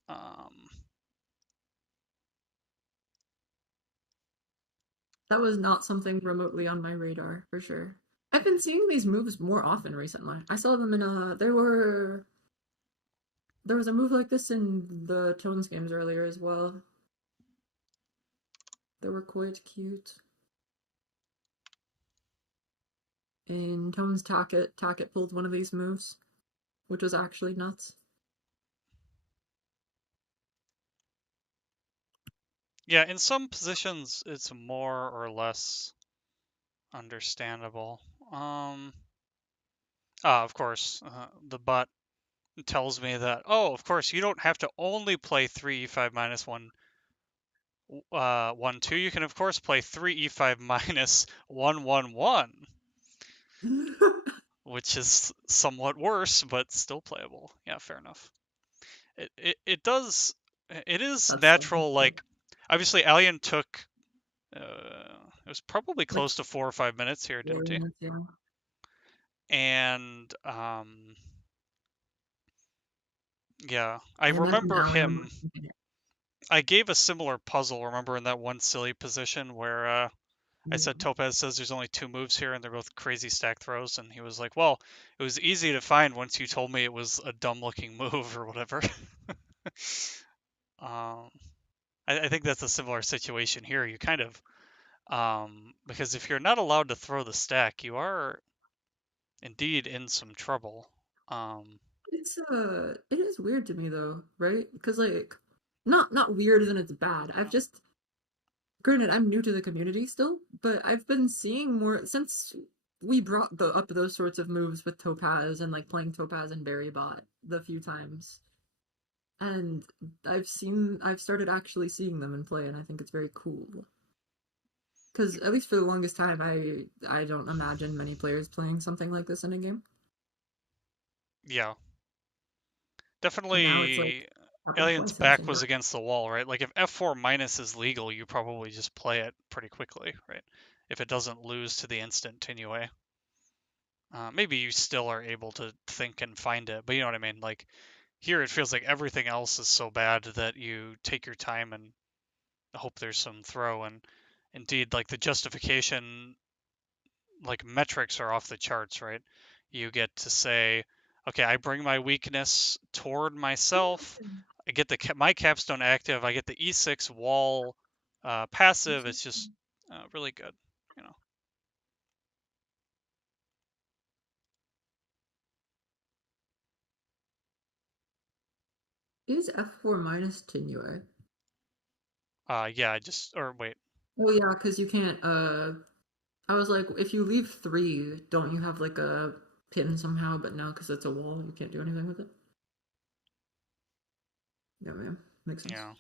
Um, That was not something remotely on my radar, for sure. I've been seeing these moves more often recently. I saw them in there was a move like this in the Tones games earlier as well. They were quite cute. In Tones Tackett pulled one of these moves, which was actually nuts. yeah, in some positions it's more or less understandable. Of course, the bot tells me that, oh, of course, you don't have to only play 3 e5 minus 1, 1, 2. You can, of course, play 3 e5 minus 1, 1, 1, which is somewhat worse, but still playable. Yeah, fair enough. It does, it is That's so natural, good. like, obviously, Alien took, it was probably Like close to 4 or 5 minutes here, didn't he? 4 minutes, yeah. And, yeah, I I imagine remember Alion. him. I gave a similar puzzle, remember, in that one silly position where I said Topaz says there's only two moves here and they're both crazy stack throws, and he was like, well, it was easy to find once you told me it was a dumb looking move or whatever. um, I think that's a similar situation here. You kind of, because if you're not allowed to throw the stack, you are indeed in some trouble. Um, It is weird to me though, right? Because like, not weird as in it's bad. I've just Granted, I'm new to the community still, but I've been seeing more since we brought up those sorts of moves with Topaz and like playing Topaz and Berry Bot the few times. And I've started actually seeing them in play, and I think it's very cool. Because at least for the longest time, I don't imagine many players playing something like this in a game. Yeah, And now it's like definitely. happened Alien's twice in the back same was round. against the wall, right? Like if F4 minus is legal, you probably just play it pretty quickly, right? If it doesn't lose to the instant anyway. Maybe you still are able to think and find it, but you know what I mean? Like here, it feels like everything else is so bad that you take your time and hope there's some throw. And indeed, like the justification, like metrics are off the charts, right? You get to say, okay, I bring my weakness toward myself. I get my capstone active. I get the E6 wall passive. It's just really good, you know. Is F4 minus Tinue? Yeah, I just or wait. Oh yeah, because you can't I was like, if you leave 3, don't you have like a pin somehow? But no, because it's a wall, you can't do anything with it. Yeah, man. Makes sense. Yeah,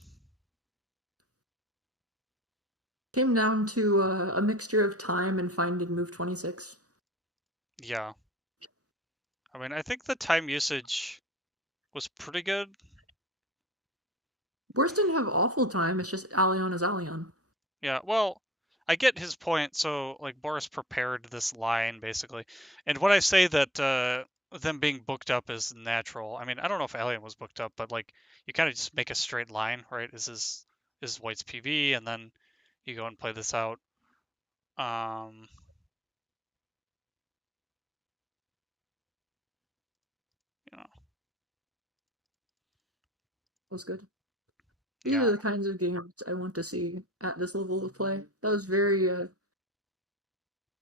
Came down to a mixture of time and finding move 26. yeah. I mean, I think the time usage was pretty good. Boris didn't have awful time, it's just Alion is Alion. Yeah, well, I get his point. So, like, Boris prepared this line basically, and when I say that them being booked up is natural, I mean I don't know if Alien was booked up, but like you kind of just make a straight line, right? This is White's PV, and then you go and play this out. Um, you know, That was good. These yeah, are the kinds of games I want to see at this level of play. That was very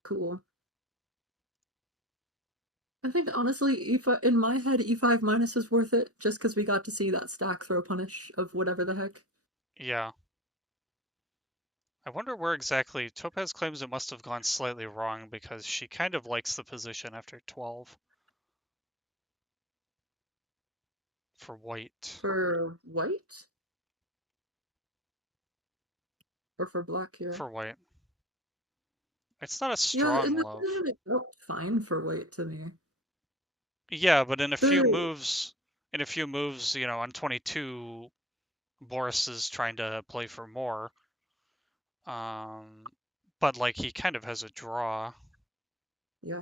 cool. I think honestly, E5, in my head, E5 minus is worth it just because we got to see that stack throw punish of whatever the heck. yeah. I wonder where exactly Topaz claims it must have gone slightly wrong because she kind of likes the position after 12 for White. For white? Or for black here? For White. It's not a Yeah, in strong the love. end, it felt fine for white to me. Yeah, but The in a few moves, you know, on 22, Boris is trying to play for more. Um, but like he kind of has a draw. yeah,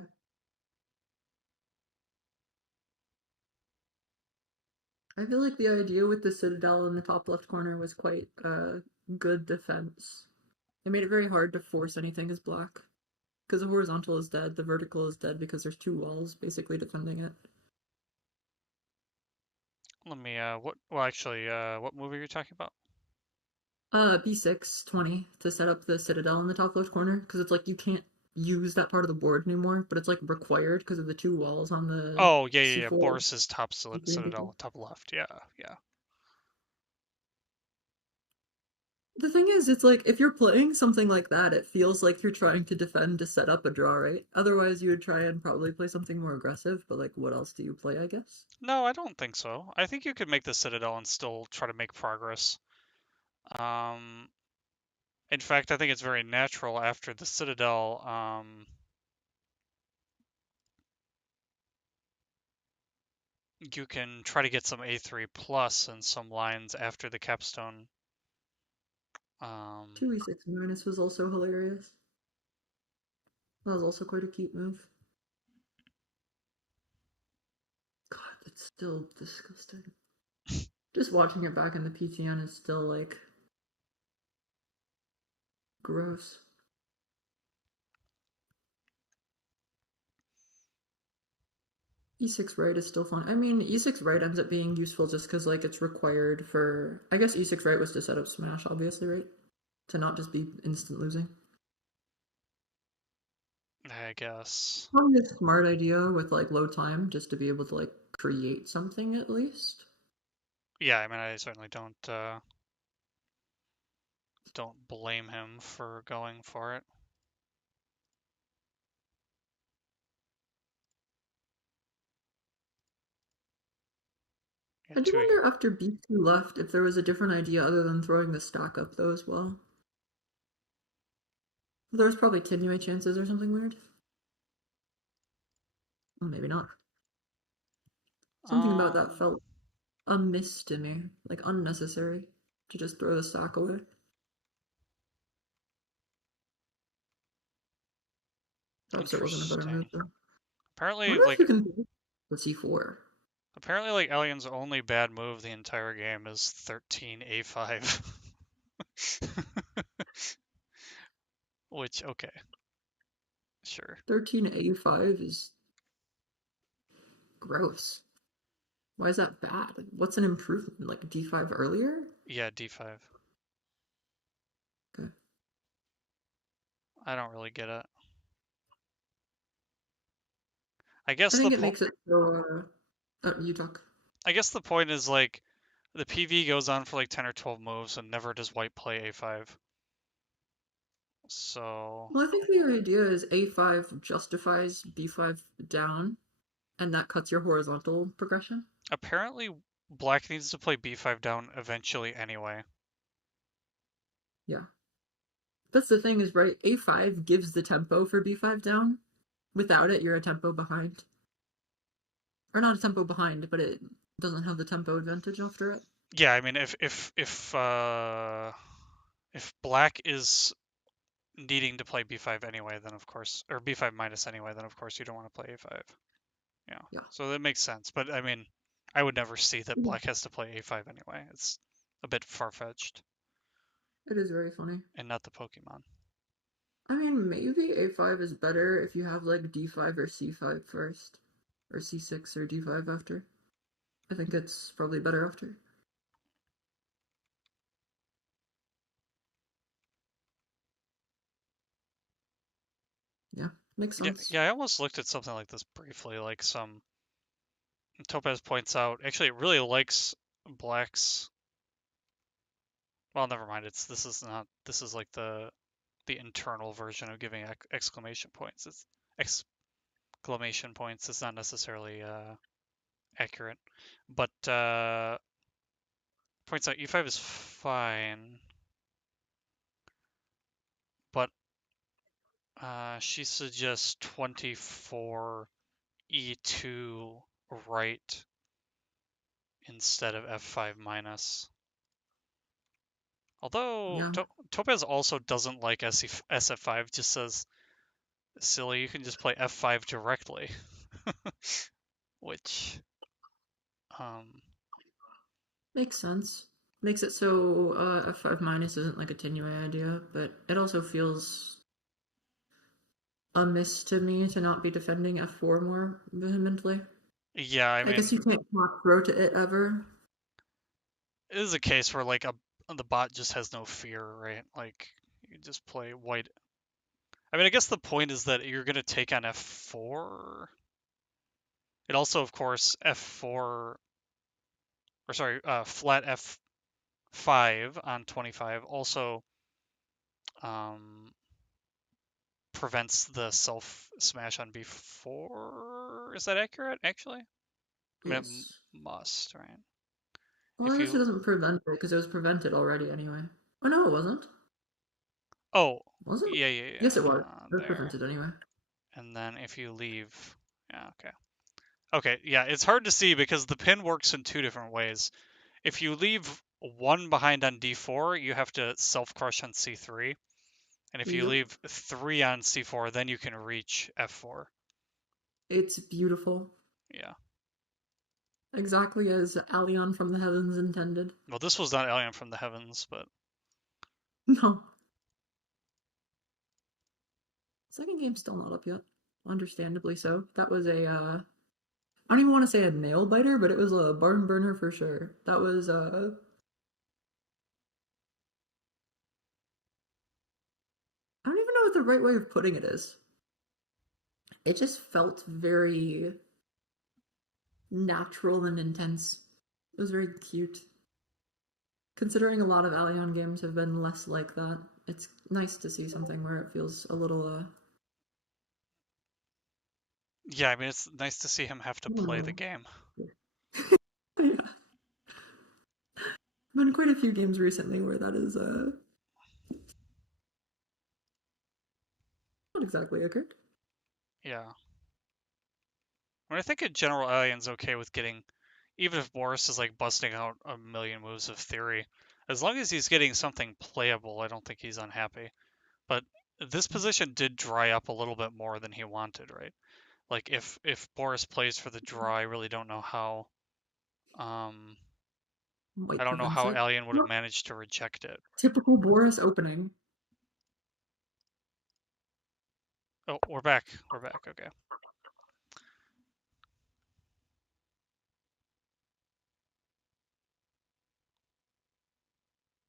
I feel like the idea with the citadel in the top left corner was quite good defense. It made it very hard to force anything as black. Because the horizontal is dead, the vertical is dead because there's two walls basically defending it. Let me well actually what move are you talking about? B6, 20 to set up the citadel in the top left corner. Because it's like you can't use that part of the board anymore, but it's like required because of the two walls on the Oh, yeah, yeah, yeah. C4, Boris's top C3, and D4. citadel, top left. Yeah, yeah. The thing is, it's like if you're playing something like that, it feels like you're trying to defend to set up a draw, right? Otherwise, you would try and probably play something more aggressive, but like, what else do you play, I guess? No, I don't think so. I think you could make the citadel and still try to make progress. Um, in fact, I think it's very natural after the citadel. You can try to get some A3 plus in some lines after the capstone. 2e6 minus was also hilarious. That was also quite a cute move. God, that's still disgusting. Just watching it back in the PTN is still like gross. E6 right is still fun. I mean, E6 right ends up being useful just because like it's required for. I guess E6 right was to set up smash, obviously, right? To not just be instant losing. I guess. Probably a smart idea with like low time just to be able to like create something at least. Yeah, I mean, I certainly don't don't blame him for going for it. I do Two. wonder after B2 left if there was a different idea other than throwing the stock up though as well. There was probably Tinue chances or something weird. Well, maybe not. Something about that Um, felt amiss to me, like unnecessary to just throw the stock away. Perhaps it wasn't a better move Interesting. though. I Apparently, wonder if you like can do the C4. Alion's only bad move the entire game is 13A5. Which, okay, sure. 13A5 is gross. Why is that bad? Like, what's an improvement? Like D5 earlier? Yeah, D5. Okay. I don't really get it. I think it makes it so. You talk. I guess the point is like the PV goes on for like 10 or 12 moves and never does white play A5. So Well, I think the idea is A5 justifies B5 down, and that cuts your horizontal progression. apparently black needs to play B5 down eventually anyway. Yeah. That's the thing is, right? A5 gives the tempo for B5 down. Without it, you're a tempo behind. Or not a tempo behind, but it doesn't have the tempo advantage after it. Yeah, I mean if black is needing to play B5 anyway, then of course, or B5 minus anyway, then of course you don't want to play A5. Yeah. Yeah. So that makes sense. But I mean, I would never see that Yeah. black has to play A5 anyway. It's a bit far-fetched It is very funny. and not the Pokemon. I mean, maybe A5 is better if you have like D5 or C5 first, or C6 or D5 after. I think it's probably better after. Yeah, makes Yeah, sense. yeah, I almost looked at something like this briefly, like some Topaz points out. Actually, it really likes black's. Well, never mind. It's this is not. This is like the internal version of giving exclamation points. It's exclamation points. It's not necessarily accurate, but points out E5 is fine, but she suggests 24 E2 right instead of F5 minus. Although Yeah, Topaz also doesn't like SF5, just says, silly, you can just play F5 directly. Which, um, makes sense. Makes it so F5 minus isn't like a Tinue idea, but it also feels amiss to me to not be defending F4 more vehemently. yeah, I I guess mean, you can't not throw to it ever. it is a case where like the bot just has no fear, right? Like you just play white. I mean, I guess the point is that you're gonna take on F4. It also, of course, F4 or sorry, flat F5 on 25 also um, prevents the self smash on B4. Is that accurate? Actually, I mean, Yes. it must, right? Well, If I guess it you doesn't prevent it because it was prevented already anyway. Oh no, it wasn't. oh Was it? yeah yeah Yes, it was. yeah It was there, prevented anyway. and then if you leave, yeah okay yeah, it's hard to see because the pin works in two different ways. If you leave one behind on D4, you have to self crush on C3. And if you Yep. leave 3 on C4, then you can reach F4. It's beautiful. Yeah. Exactly as Alion from the Heavens intended. Well, this was not Alien from the Heavens, but No. Second game's still not up yet. Understandably so. That was a I don't even want to say a nail biter, but it was a barn burner for sure. That was I don't even know what the right way of putting it is. It just felt very natural and intense. It was very cute. Considering a lot of Alion games have been less like that, it's nice to see something where it feels a little, Yeah, I mean, it's nice to see him have to I don't play the know. game. Yeah. Been quite a few games recently where that is, not exactly occurred. Yeah. I mean, I think in general, Alien's okay with getting, even if Boris is like busting out a million moves of theory, as long as he's getting something playable, I don't think he's unhappy. But this position did dry up a little bit more than he wanted, right? Like if Boris plays for the draw, I really don't know how. Um, I White don't know prevents how it. Alien would have Yep. managed to reject it. Typical Boris opening. Oh, we're back. We're back. Okay.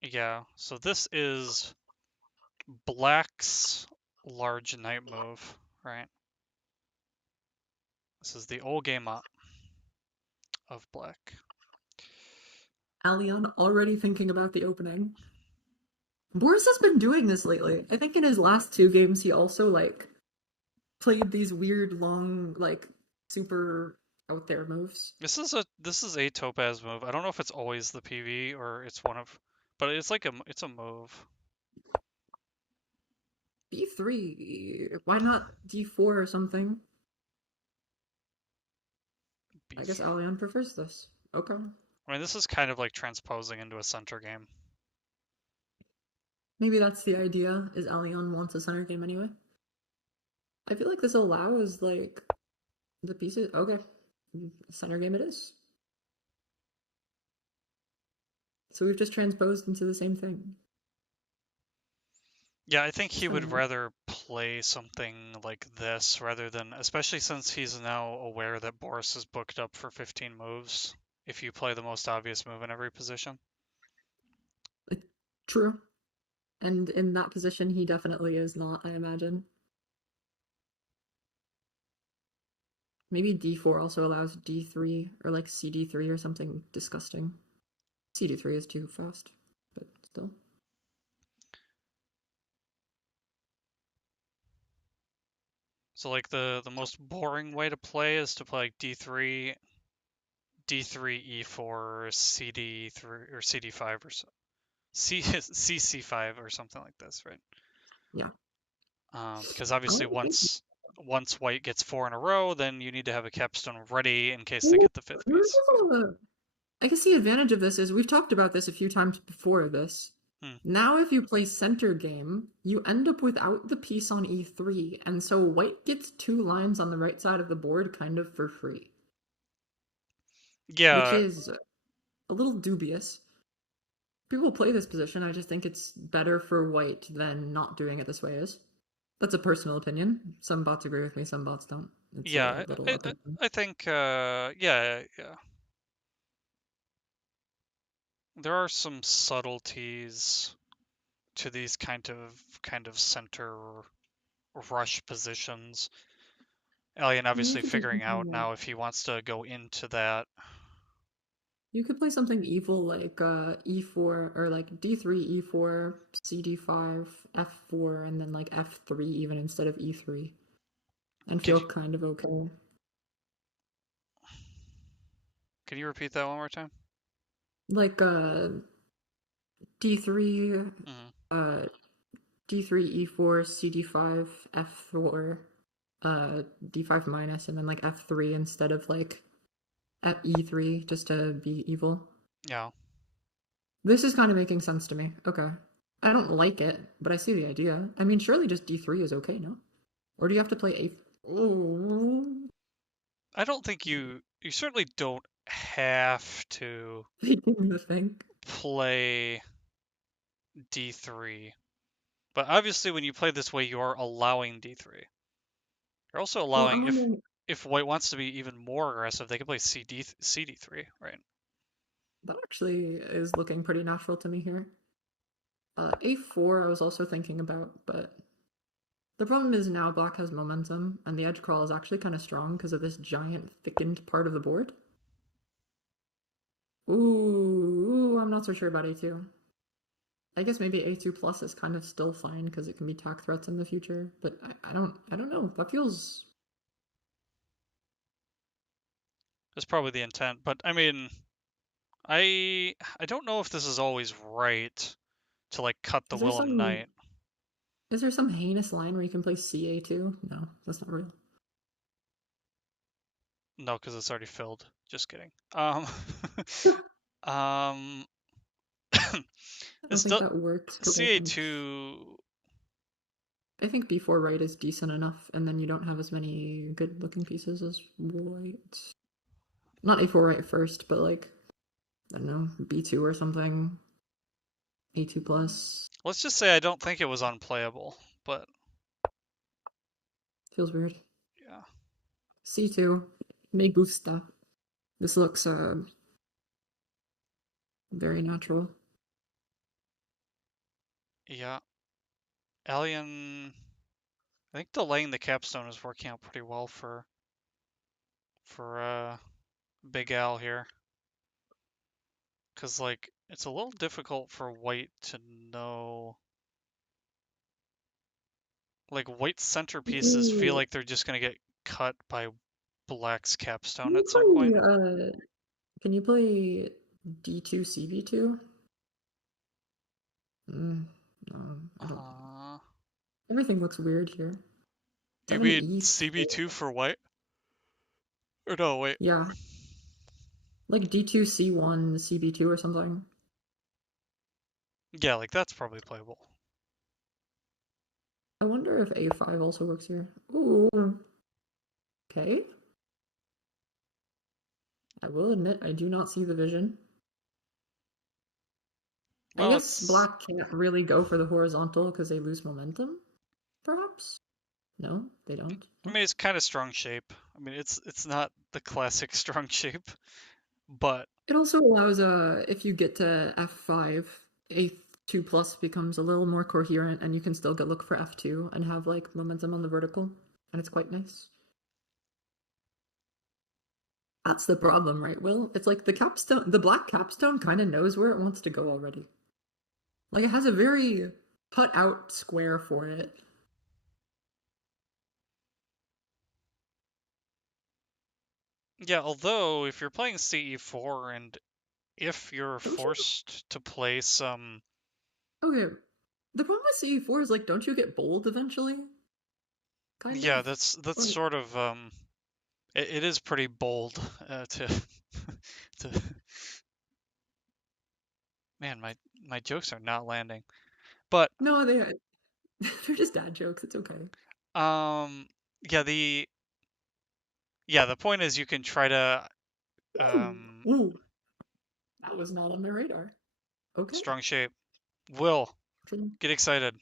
Yeah. So this is Black's large knight move, right? This is the old game up of Black. Alion already thinking about the opening. Boris has been doing this lately. I think in his last two games he also like played these weird long like super out there moves. This is a Topaz move. I don't know if it's always the PV or it's one of, but it's a move. B3. Why not D4 or something? I guess B3. Alion prefers this. Okay. I mean, this is kind of like transposing into a center game. Maybe that's the idea, is Alion wants a center game anyway. I feel like this allows like the pieces okay. Center game it is. So we've just transposed into the same thing. Yeah, I think It's he fine would though. rather play something like this rather than, especially since he's now aware that Boris is booked up for 15 moves if you play the most obvious move in every position. Like, true. And in that position he definitely is not, I imagine. Maybe D4 also allows D3 or like CD3 or something disgusting. CD3 is too fast, but still. So like the most boring way to play is to play like D3, D3, E4, CD3 or CD5 or so. CC5 or something like this, right? Yeah. Because obviously once white gets four in a row, then you need to have a capstone ready in case they Ooh, get the fifth piece. Yeah. I guess the advantage of this is we've talked about this a few times before this. Hmm. Now, if you play center game, you end up without the piece on e3, and so white gets two lines on the right side of the board kind of for free, which Yeah, is a little dubious. People play this position, I just think it's better for white than not doing it this way is. That's a personal opinion. Some bots agree with me, some bots don't. It's a yeah. little I, up I, and down. I think yeah. There are some subtleties to these kind of center rush positions. Alien You obviously could do figuring out something like now if he wants to go into that. you could play something evil like e4 or like d3 e4 cd5 f4 and then like f3 even instead of e3 and Can feel you kind of okay. can you repeat that one more time? Like d3 Hmm. uh d3 e4 cd5 f4 d5 minus and then like f3 instead of like at e3 just to be evil. Yeah. This is kind of making sense to me. Okay. I don't like it, but I see the idea. I mean, surely just d3 is okay, no? Or do you have to play a? Oh, I don't think you certainly don't have to making the think. play d3. But obviously when you play this way you are allowing d3. You're also Well, allowing I'm wondering. if white wants to be even more aggressive, they can play CD3, right? That actually is looking pretty natural to me here. A4, I was also thinking about, but the problem is now black has momentum, and the edge crawl is actually kind of strong because of this giant thickened part of the board. Ooh, I'm not so sure about A2. I guess maybe A2 plus is kind of still fine because it can be tack threats in the future, but I don't know. That feels. That's probably the intent. But I mean, I don't know if this is always right to like cut the Is there Willem some Knight. is there some heinous line where you can play CA2? No, that's not real. No, because it's already filled. Just kidding. Um, I don't it's think still that works because I think CA2. B4 right is decent enough, and then you don't have as many good looking pieces as white. Not A4 right first, but like I don't know, B2 or something. A2 plus Let's just say I don't think it was unplayable, but feels weird. yeah, C2, me gusta. This looks very natural. yeah. Alien. I think delaying the capstone is working out pretty well for Big Al here, because like it's a little difficult for white to know. Like white's centerpieces feel Ooh. like they're just gonna get cut by black's Can capstone you at some point. can you play D2 CB2? Mm, no, I don't. Uh, Everything looks weird here. you Seven mean E4. CB2 for white? Or no, wait. Yeah, like D2 C1 CB2 or something. Yeah, like that's probably playable. I wonder if A5 also works here. Ooh, okay. I will admit I do not see the vision. I Well, guess it's. black can't really go for the horizontal because they lose momentum, perhaps? No, they don't. I Oh. mean, it's kind of strong shape. I mean, it's not the classic strong shape, but It also allows if you get to F5, A2 plus becomes a little more coherent and you can still go look for F2 and have like momentum on the vertical. And it's quite nice. That's the problem, right, Will? It's like the black capstone kind of knows where it wants to go already. Like it has a very put out square for it. yeah. Although if you're playing CE4 and if you're Don't you? forced to play some. Okay. The problem with CE4 is like, don't you get bold eventually? Kind Yeah, of. that's Or, sort of it is pretty bold to to. Man, my jokes are not landing. But no, they're just dad jokes. It's okay. um yeah, the point is you can try to Ooh, um ooh, that was not on my radar. Okay. strong shape. Will, get excited.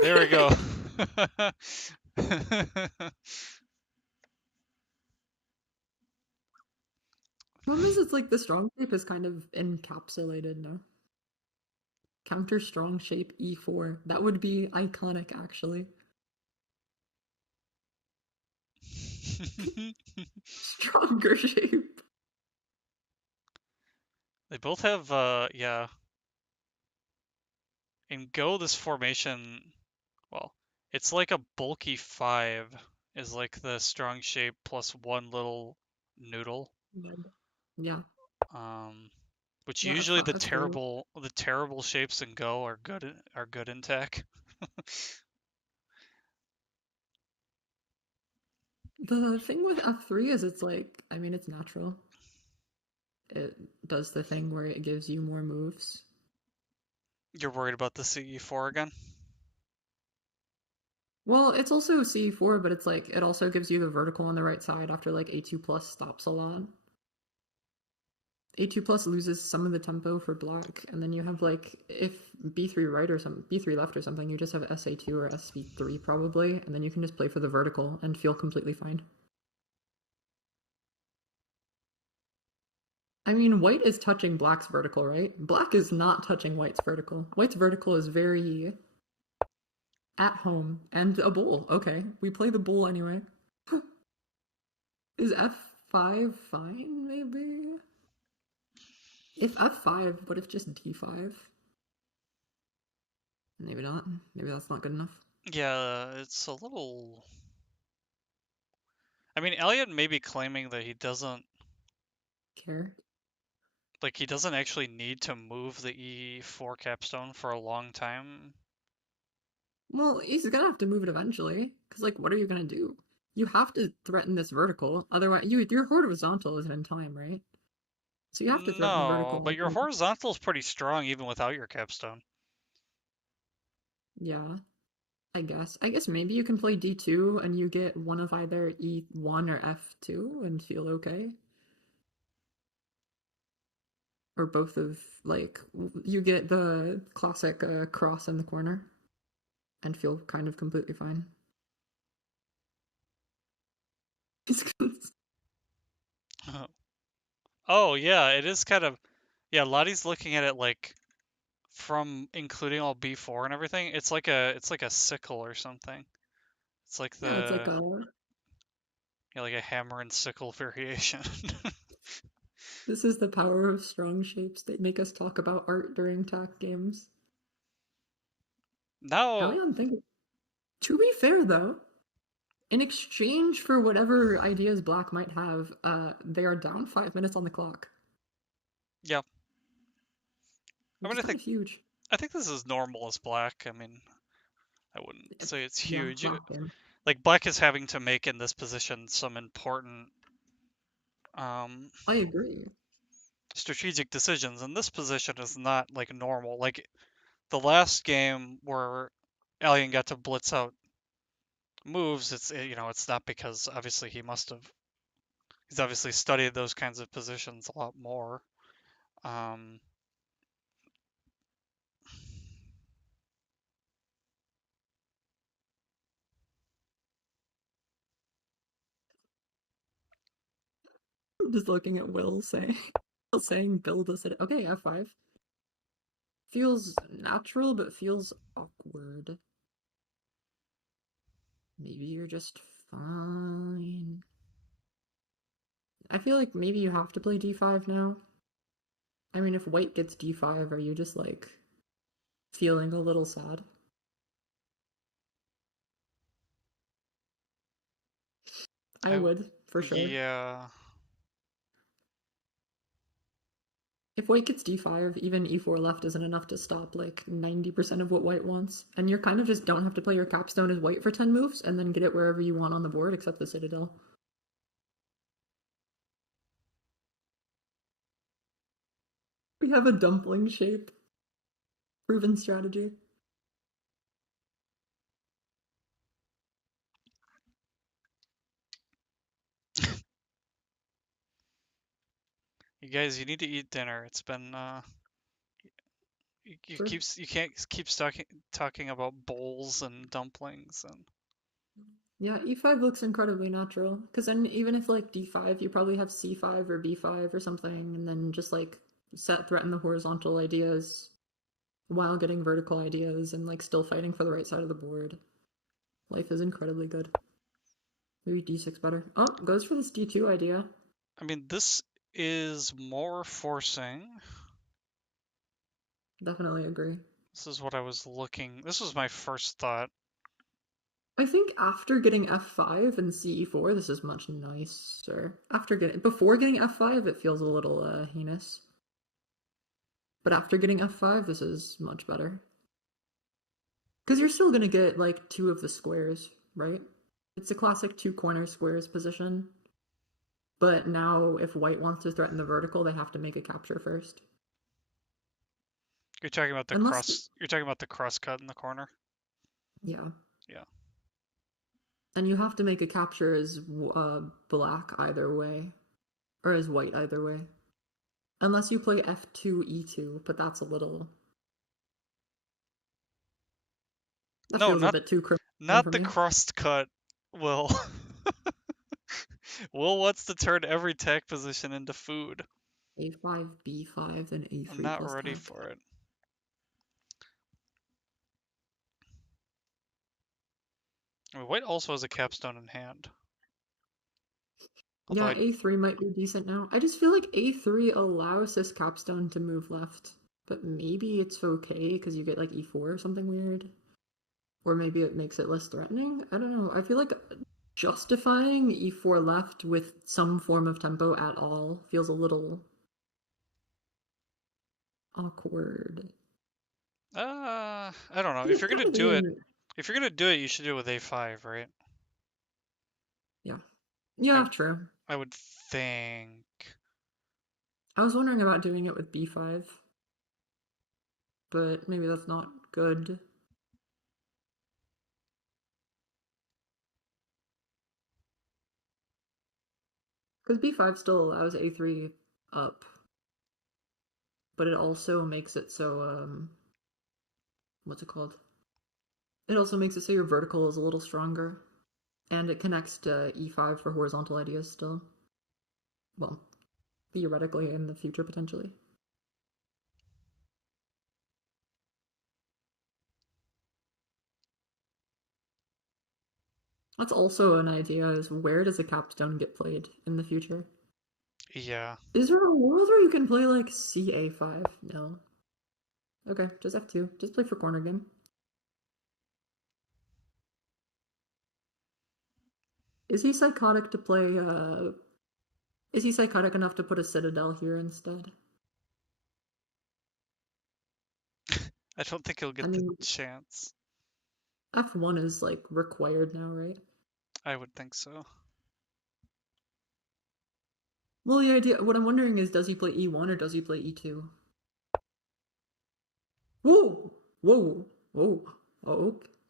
There we go. Okay. Problem is, it's like the strong shape is kind of encapsulated now. Counter strong shape E4. That would be iconic, actually. Stronger shape. They both have yeah. In Go this formation, well, it's like a bulky 5 is like the strong shape plus one little noodle. Yeah, Um which yeah, usually F4. the terrible shapes in Go are good in tech. The thing with F3 is it's like, I mean, it's natural. It does the thing where it gives you more moves. You're worried about the CE4 again? Well, it's also C4, but it's like, it also gives you the vertical on the right side after like A2 plus stops a lot. A2 plus loses some of the tempo for black, and then you have like if B3 right or some B3 left or something, you just have SA2 or SV3 probably, and then you can just play for the vertical and feel completely fine. I mean, white is touching black's vertical, right? Black is not touching white's vertical. White's vertical is very at home and a bull. Okay, we play the bull anyway. Is F5 fine, maybe? If f5, what if just d5? Maybe not. Maybe that's not good enough. Yeah, it's a little. I mean, Elliot may be claiming that he doesn't Care. he doesn't actually need to move the E4 capstone for a long time. Well, he's gonna have to move it eventually. Because, like, what are you gonna do? You have to threaten this vertical. Otherwise, your horizontal isn't in time, right? So you have to threaten the No, vertical. but Like, your horizontal is pretty strong even without your capstone. yeah, I guess. I guess maybe you can play d2 and you get one of either e1 or f2 and feel okay. Or both of, like, you get the classic cross in the corner and feel kind of completely fine. Oh yeah, it is kind of yeah, Lottie's looking at it like from including all B4 and everything. It's like a sickle or something. It's like Yeah, it's like the a yeah, like a hammer and sickle variation. this is the power of strong shapes. They make us talk about art during TAC games. Now, Alion, think. To be fair, though, in exchange for whatever ideas Black might have, they are down 5 minutes on the clock, yeah, I which mean is kind of huge. I think this is normal as black. I mean, I wouldn't say it's Yeah, huge. Black game. Like black is having to make in this position some important um I agree. strategic decisions, and this position is not like normal. Like the last game where Alien got to blitz out moves, it's not because obviously he's obviously studied those kinds of positions a lot more. Um, I'm just looking at Will saying build a city. Okay, F5. Feels natural, but feels awkward. Maybe you're just fine. I feel like maybe you have to play d5 now. I mean, if white gets d5, are you just like feeling a little sad? I I would, for sure. yeah, If white gets d5, even e4 left isn't enough to stop like 90% of what white wants. And you kind of just don't have to play your capstone as white for 10 moves and then get it wherever you want on the board except the citadel. We have a dumpling shape. Proven strategy. you guys, you need to eat dinner. It's been For you can't keep talking about bowls and dumplings and Yeah, e5 looks incredibly natural. Because then even if like d5, you probably have c5 or b5 or something, and then just like threaten the horizontal ideas while getting vertical ideas and like still fighting for the right side of the board. Life is incredibly good. Maybe d6 better. Oh, goes for this d2 idea. I mean this is more forcing. Definitely agree. This is what I was looking. This was my first thought. I think after getting f5 and ce4, this is much nicer. Before getting f5, it feels a little heinous. But after getting f5, this is much better. Because you're still gonna get like two of the squares, right? It's a classic two corner squares position. But now, if white wants to threaten the vertical, they have to make a capture first. You're talking about the Unless, cross. You're talking about the cross cut in the corner. yeah. Yeah. And you have to make a capture as black either way, or as white either way. Unless you play f2, e2, but that's a little. That No, feels a bit too criminal not for the me. cross cut. Will Will wants to turn every tech position into food. a5, b5, then I'm a3 not plus ready tag. for it. I mean, white also has a capstone in hand. Although Yeah, a3 might be decent now. I just feel like a3 allows this capstone to move left, but maybe it's okay because you get like e4 or something weird. Or maybe it makes it less threatening. I don't know. I feel like justifying e4 left with some form of tempo at all feels a little awkward. I don't know. It's kind of in, If you're gonna do it, you should do it with a5, right? yeah. I Yeah, true. I would think. I was wondering about doing it with b5, but maybe that's not good. Because b5 still allows a3 up, but it also makes it so, what's it called? It also makes it so your vertical is a little stronger, and it connects to e5 for horizontal ideas still. Well, theoretically in the future potentially. That's also an idea, is where does a capstone get played in the future? Yeah. Is there a world where you can play like CA5? No. Okay, just F2. Just play for corner game. Is he psychotic to play is he psychotic enough to put a citadel here instead? I don't think he'll I get the mean, chance. F1 is like required now, right? I would think so. Well, the idea, what I'm wondering is, does he play E1 or does he play E2? Whoa! Whoa! Whoa!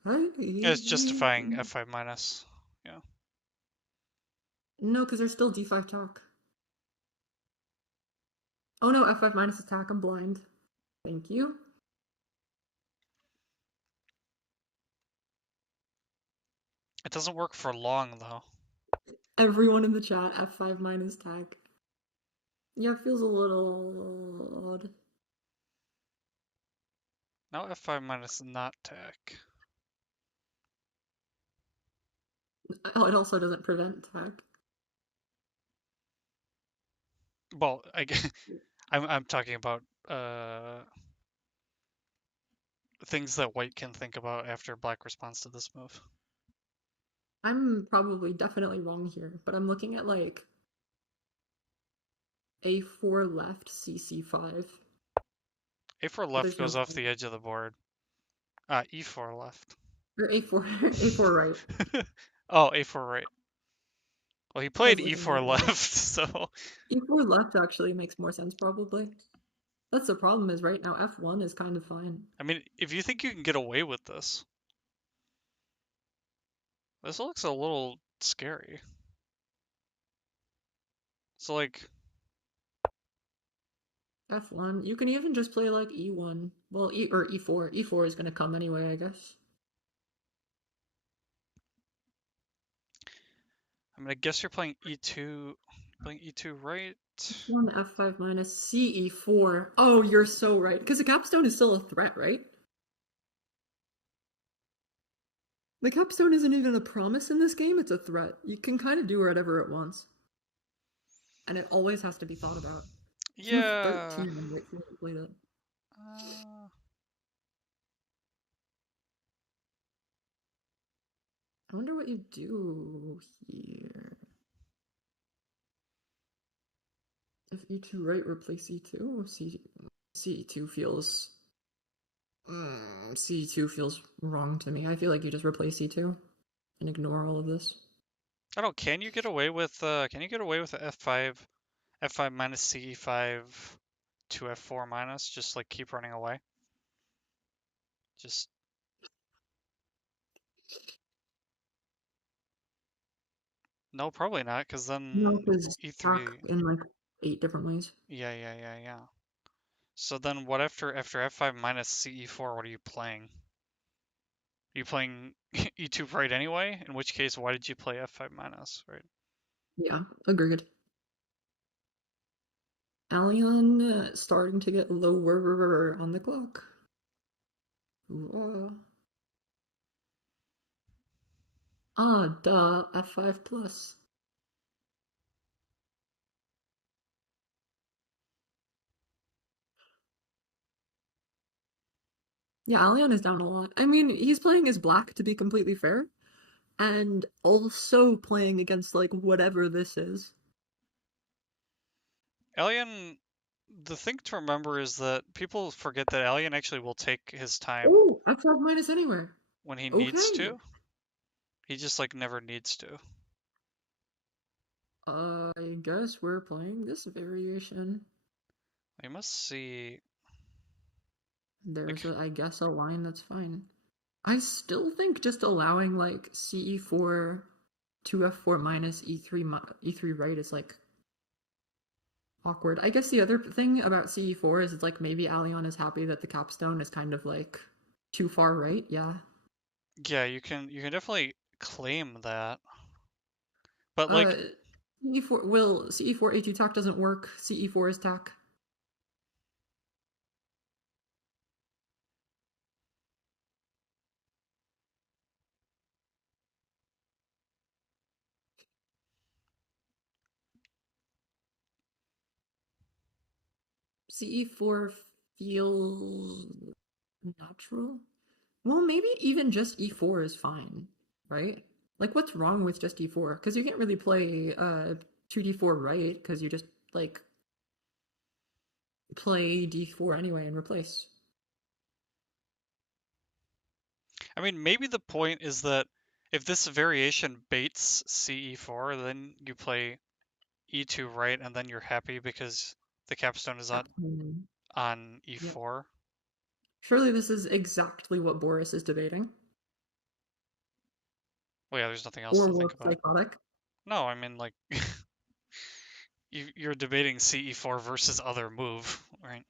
It's Okay. justifying f5 minus. Yeah. No, because there's still D5 talk. Oh no, F5 minus attack, I'm blind. Thank you. It doesn't work for long though. Everyone in the chat, F5 minus attack. Yeah, it feels a little odd. Now f5 minus not tack. Oh, it also doesn't prevent attack. Well, I'm talking about things that white can think about after black responds to this move. I'm probably definitely wrong here, but I'm looking at like A4 left, CC5. a4 But left there's no goes off the edge of the board. E4 left. or A4 A4 right. Oh, a4 right. Well, he I played was looking at e4 it. left, so E4 left actually makes more sense probably. That's the problem, is right now F1 is kind of fine. I mean, if you think you can get away with this, this looks a little scary. So like, F1. You can even just play like E1. Well, E or E4. E4 is gonna come anyway, I guess. I mean, I guess you're playing e2, playing e2 right. F1 F5 minus CE4. Oh, you're so right. Because the capstone is still a threat, right? The capstone isn't even a promise in this game, it's a threat. You can kind of do whatever it wants. And it always has to be thought about. It's move Yeah. 13 and wait for me to play that. Uh, I wonder what you do here. If E2 right, replace E2? C2 feels... C2 feels wrong to me. I feel like you just replace C2 and ignore all of this. I don't. Can you get away with? Can you get away with a f5 minus ce5 to f4 minus? Just like keep running away. Just no, probably not, because No, then because attack e3. in like 8 different ways. Yeah. So then what after f5 minus ce4? What are you playing? Are you playing e2 right anyway? In which case, why did you play f5 minus, right? Yeah, agreed. Alion starting to get lower on the clock. Ah, duh, F5 plus. Yeah, Alion is down a lot. I mean, he's playing as black to be completely fair, and also playing against like whatever this is. Alien, the thing to remember is that people forget that Alien actually will take his time Oh, F5 minus anywhere. when he needs Okay. to. He just like never needs to. I guess we're playing this variation. You must see There's like a, I guess, a line that's fine. I still think just allowing like CE4 to F4 minus E3 right is like awkward. I guess the other thing about CE4 is it's like maybe Alion is happy that the capstone is kind of like too far right. Yeah. yeah, you can definitely claim that. But Uh, like CE4 will CE4 A2 tack doesn't work. CE4 is tack. CE4 feels natural. Well, maybe even just E4 is fine, right? Like, what's wrong with just E4? Because you can't really play 2D4 right, because you just, like, play D4 anyway and replace. I mean maybe the point is that if this variation baits CE4, then you play E2 right and then you're happy because the capstone is on Yep. E4. Surely this is exactly what Boris is debating. Well, yeah, there's nothing else Or to think work about. psychotic. No, I mean like you're debating CE4 versus other move, right?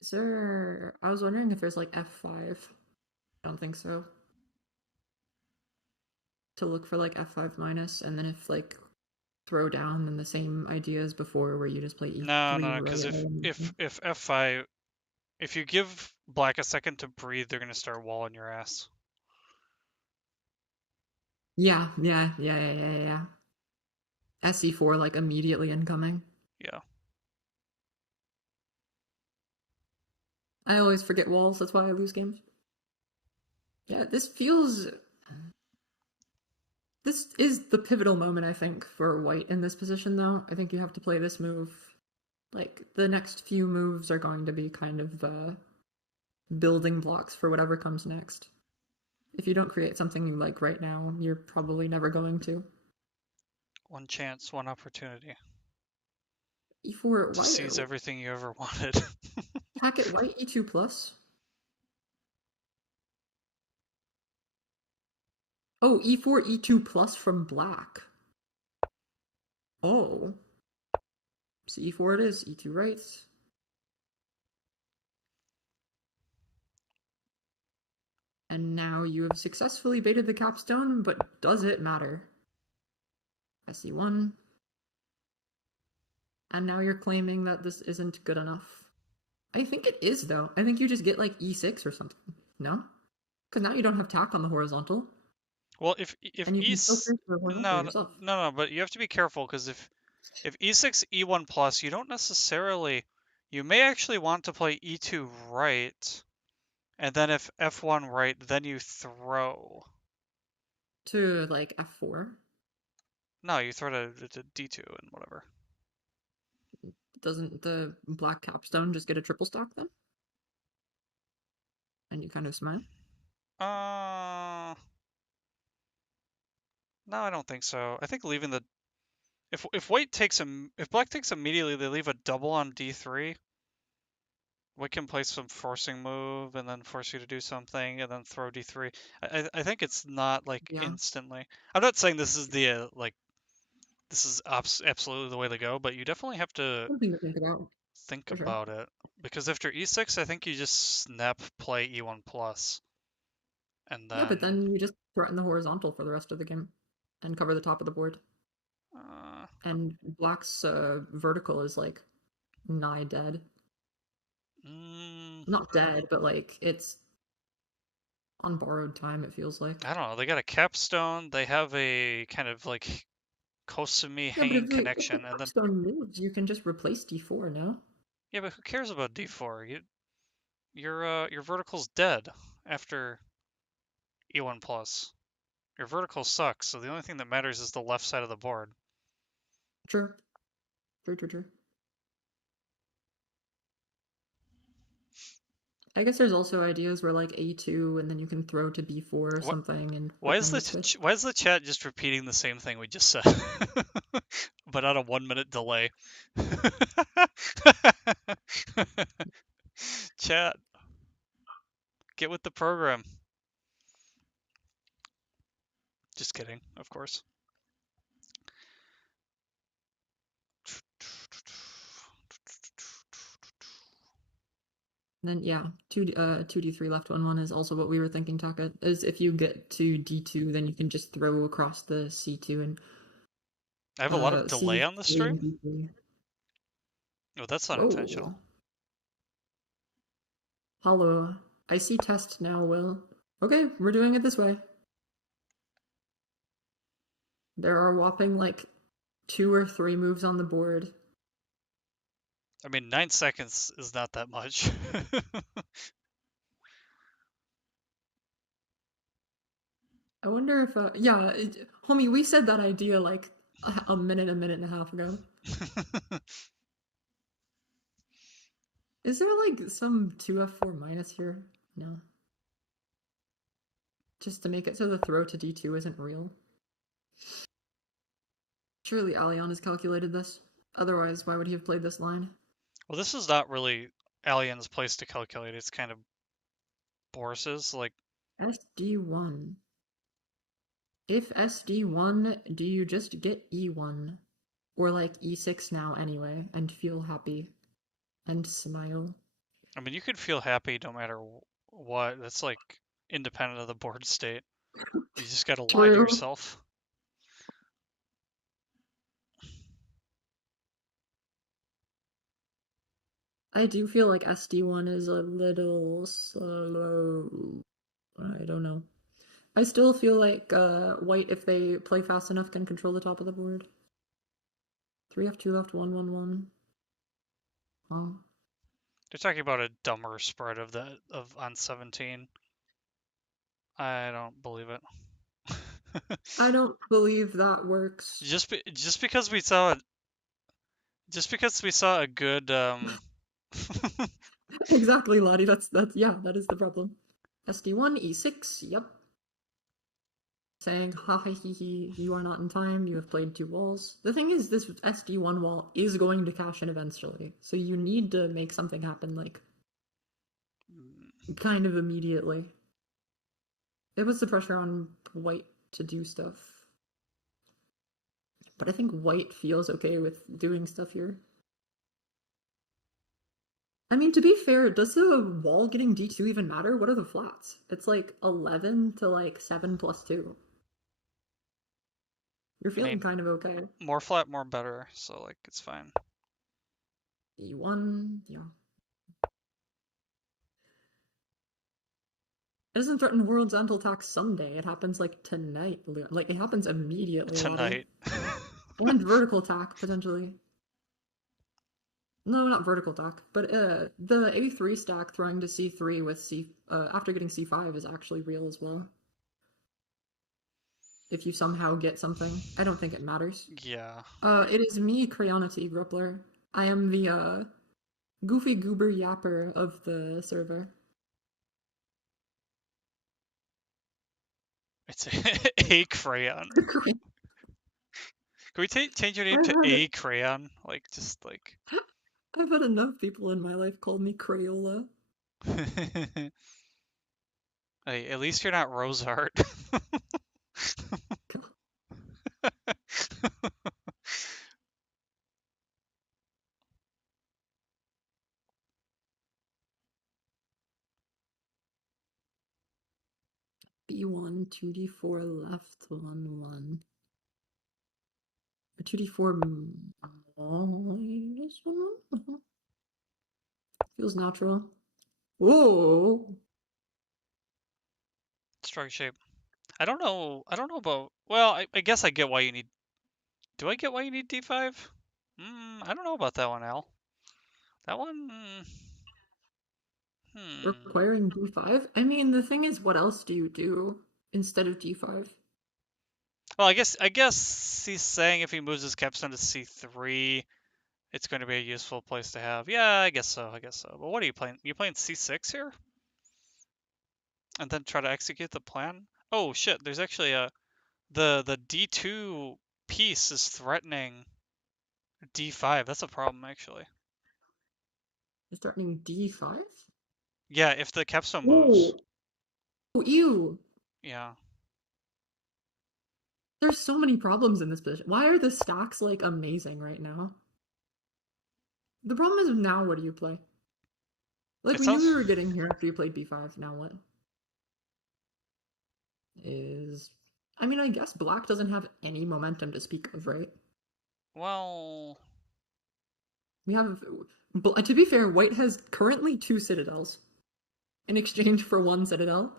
Is there... I was wondering if there's, like, F5. I don't think so. To look for, like, F5 minus, and then if, like, throw down, then the same idea as before, where you just play No, E3 no, because right. if F5, if you give black a second to breathe, they're gonna start walling your ass. Yeah. SE4 like immediately incoming. Yeah. I always forget walls, that's why I lose games. Yeah, this feels. This is the pivotal moment, I think, for white in this position, though. I think you have to play this move. Like, the next few moves are going to be kind of building blocks for whatever comes next. If you don't create something you like right now, you're probably never going to. One chance, one opportunity E4, to why? seize everything you ever wanted. Packet white, E2 plus. Oh, E4, E2 plus from black. Oh. So E4 it is, E2 right. And now you have successfully baited the capstone, but does it matter? SE1. And now you're claiming that this isn't good enough. I think it is, though. I think you just get like E6 or something. No? Because now you don't have tack on the horizontal, Well, if and you can still E create the horizontal no yourself. no, but you have to be careful because if E6 E1 plus, you don't necessarily, you may actually want to play E2 right, and then if F1 right, then you throw. To like F4. No, you throw to D2 and whatever. Doesn't the black capstone just get a triple stock then? And you kind of smile? Uh, no, I don't think so. I think leaving the if white takes if black takes immediately, they leave a double on D3. White can play some forcing move and then force you to do something and then throw D3. I think it's not like Yeah. instantly. I'm not saying this is the like this is absolutely the way to go, but you definitely have to Something to think about, think for sure. about it because after E6, I think you just snap play E1 plus and Yeah, but then then you just threaten the horizontal for the rest of the game and cover the top of the board. uh, And black's vertical is like nigh dead. mm, Not dead, but like it's on borrowed time, it feels like. I don't know. They got a capstone. They have a kind of like Kosumi Yeah, but hanging if the connection, and then capstone moves, you can just replace D4 now. yeah, but who cares about D4? Your vertical's dead after E1 plus. Your vertical sucks, so the only thing that matters is the left side of the board. Sure. True. I guess there's also ideas where like A2 and then you can throw to B4 or What? something and Why is pretend the it's switched. why is the chat just repeating the same thing we just said, but on a 1 minute delay? Chat, get with the program. Just kidding, of course. And then yeah, two D3 left 1/1 is also what we were thinking, Taka. Is if you get to D2, then you can just throw across the C2 and I have a lot of delay on the C3 and stream. D3. Oh, that's not Whoa. intentional. Hollow. I see test now, Will. Okay, we're doing it this way. There are whopping like 2 or 3 moves on the board. I mean, 9 seconds is not that much. I wonder if, yeah, homie, we said that idea like a minute and a half ago. Is there like some 2F4 minus here? No. Just to make it so the throw to D2 isn't real. Surely Alion has calculated this. Otherwise, why would he have played this line? Well, this is not really Alien's place to calculate. It's kind of Boris's. Like, SD1. If SD1, do you just get E1? Or like E6 now anyway, and feel happy and smile? I mean, you could feel happy no matter what. That's like independent of the board state. You just gotta lie to True. yourself. I do feel like SD1 is a little slow. I don't know. I still feel like white, if they play fast enough, can control the top of the board. 3F2 left, 1-1-1. Oh. They're talking about a dumber spread of that of on 17. I don't believe it. I don't believe that works. Just because we saw a good Exactly, Lottie. That's yeah, that is the problem. SD1, E6, yep. Saying, ha ha he he, you are not in time, you have played 2 walls. The thing is, this SD1 wall is going to cash in eventually, so you need to make something happen, like, kind of immediately. It was the pressure on white to do stuff. But I think white feels okay with doing stuff here. I mean, to be fair, does the wall getting D2 even matter? What are the flats? It's like 11 to like 7 plus 2. You're I feeling mean, kind of okay. more flat, more better. So like it's fine. E1, yeah. It doesn't threaten horizontal tax someday. It happens like tonight. Like it happens immediately, Lottie. Tonight. And vertical tack, potentially. No, not vertical tack, but the A3 stack throwing to C3 with after getting C5 is actually real as well. If you somehow get something. I don't think it matters. Yeah. It is me, Crayonity Gruppler. I am the goofy goober yapper of the server. It's a crayon. Can we change your name to a crayon? Like just like. I've had enough people in my life call me Crayola. Hey, at least you're not Rosehart. B1, 2D4 left, 1-1. 2D4 minus 1. Feels natural. Whoa! strong shape. I don't know. I don't know about. Well, I guess I get why you need. Do I get why you need d5? I don't know about that one, Al. That one. Hmm. Requiring d5? I mean, the thing is, what else do you do instead of d5? Well, I guess he's saying if he moves his capstone to c3, it's going to be a useful place to have. Yeah, I guess so. I guess so. But what are you playing? You playing c6 here, and then try to execute the plan? Oh shit! There's actually a the d2 piece is threatening d5. That's a problem actually. You're starting d5? Yeah, if the capstone moves. Oh, ew. Yeah. There's so many problems in this position. Why are the stacks like amazing right now? The problem is now what do you play? Like It we knew sounds. we were getting here after you played b5. Now what? Is I mean, I guess black doesn't have any momentum to speak of, right? Well, We have to be fair, white has currently 2 citadels in exchange for 1 citadel.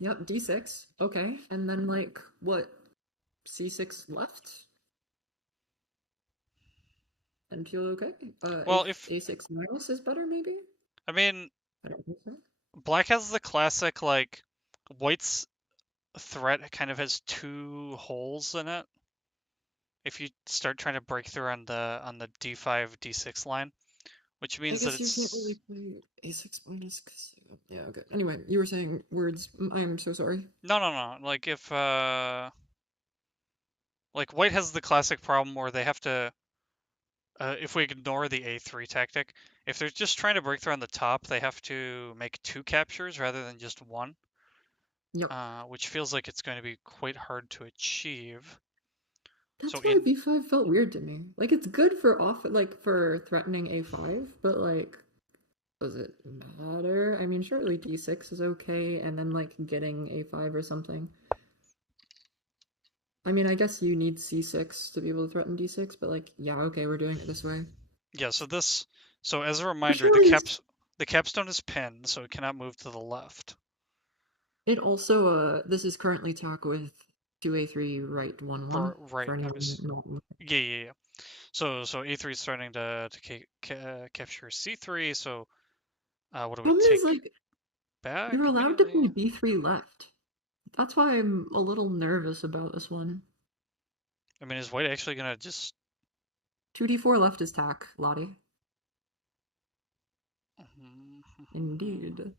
Yep, d6. Okay. And then like what? C6 left? And feel okay? well, if A6 minus is better, maybe? I mean, I don't think so. black has the classic like white's threat kind of has two holes in it. If you start trying to break through on the d5 d6 line, which I means that guess you can't really it's play A6 minus because yeah, okay. Anyway, you were saying words. I am so sorry. no. Like if like white has the classic problem where they have to if we ignore the a3 tactic, if they're just trying to break through on the top, they have to make two captures rather than just one, Yep. which feels like it's going to be quite hard to achieve. So That's why in B5 felt weird to me. Like it's good for off like for threatening A5, but like does it matter? I mean, surely D6 is okay and then like getting A5 or something. I mean, I guess you need C6 to be able to threaten D6, but like yeah, okay, we're doing it this way. yeah, so as a But reminder, surely the capstone is pinned, so it cannot move to the left. it also this is currently talk with 2A3 right 1-1 Right, for I anyone was not yeah. So a3 is starting to capture c3. So what do we problem is take like back you're allowed to immediately? play B3 left. That's why I'm a little nervous about this one. I mean, is white actually gonna just 2d4 left is tack, Lottie. hmm. Indeed.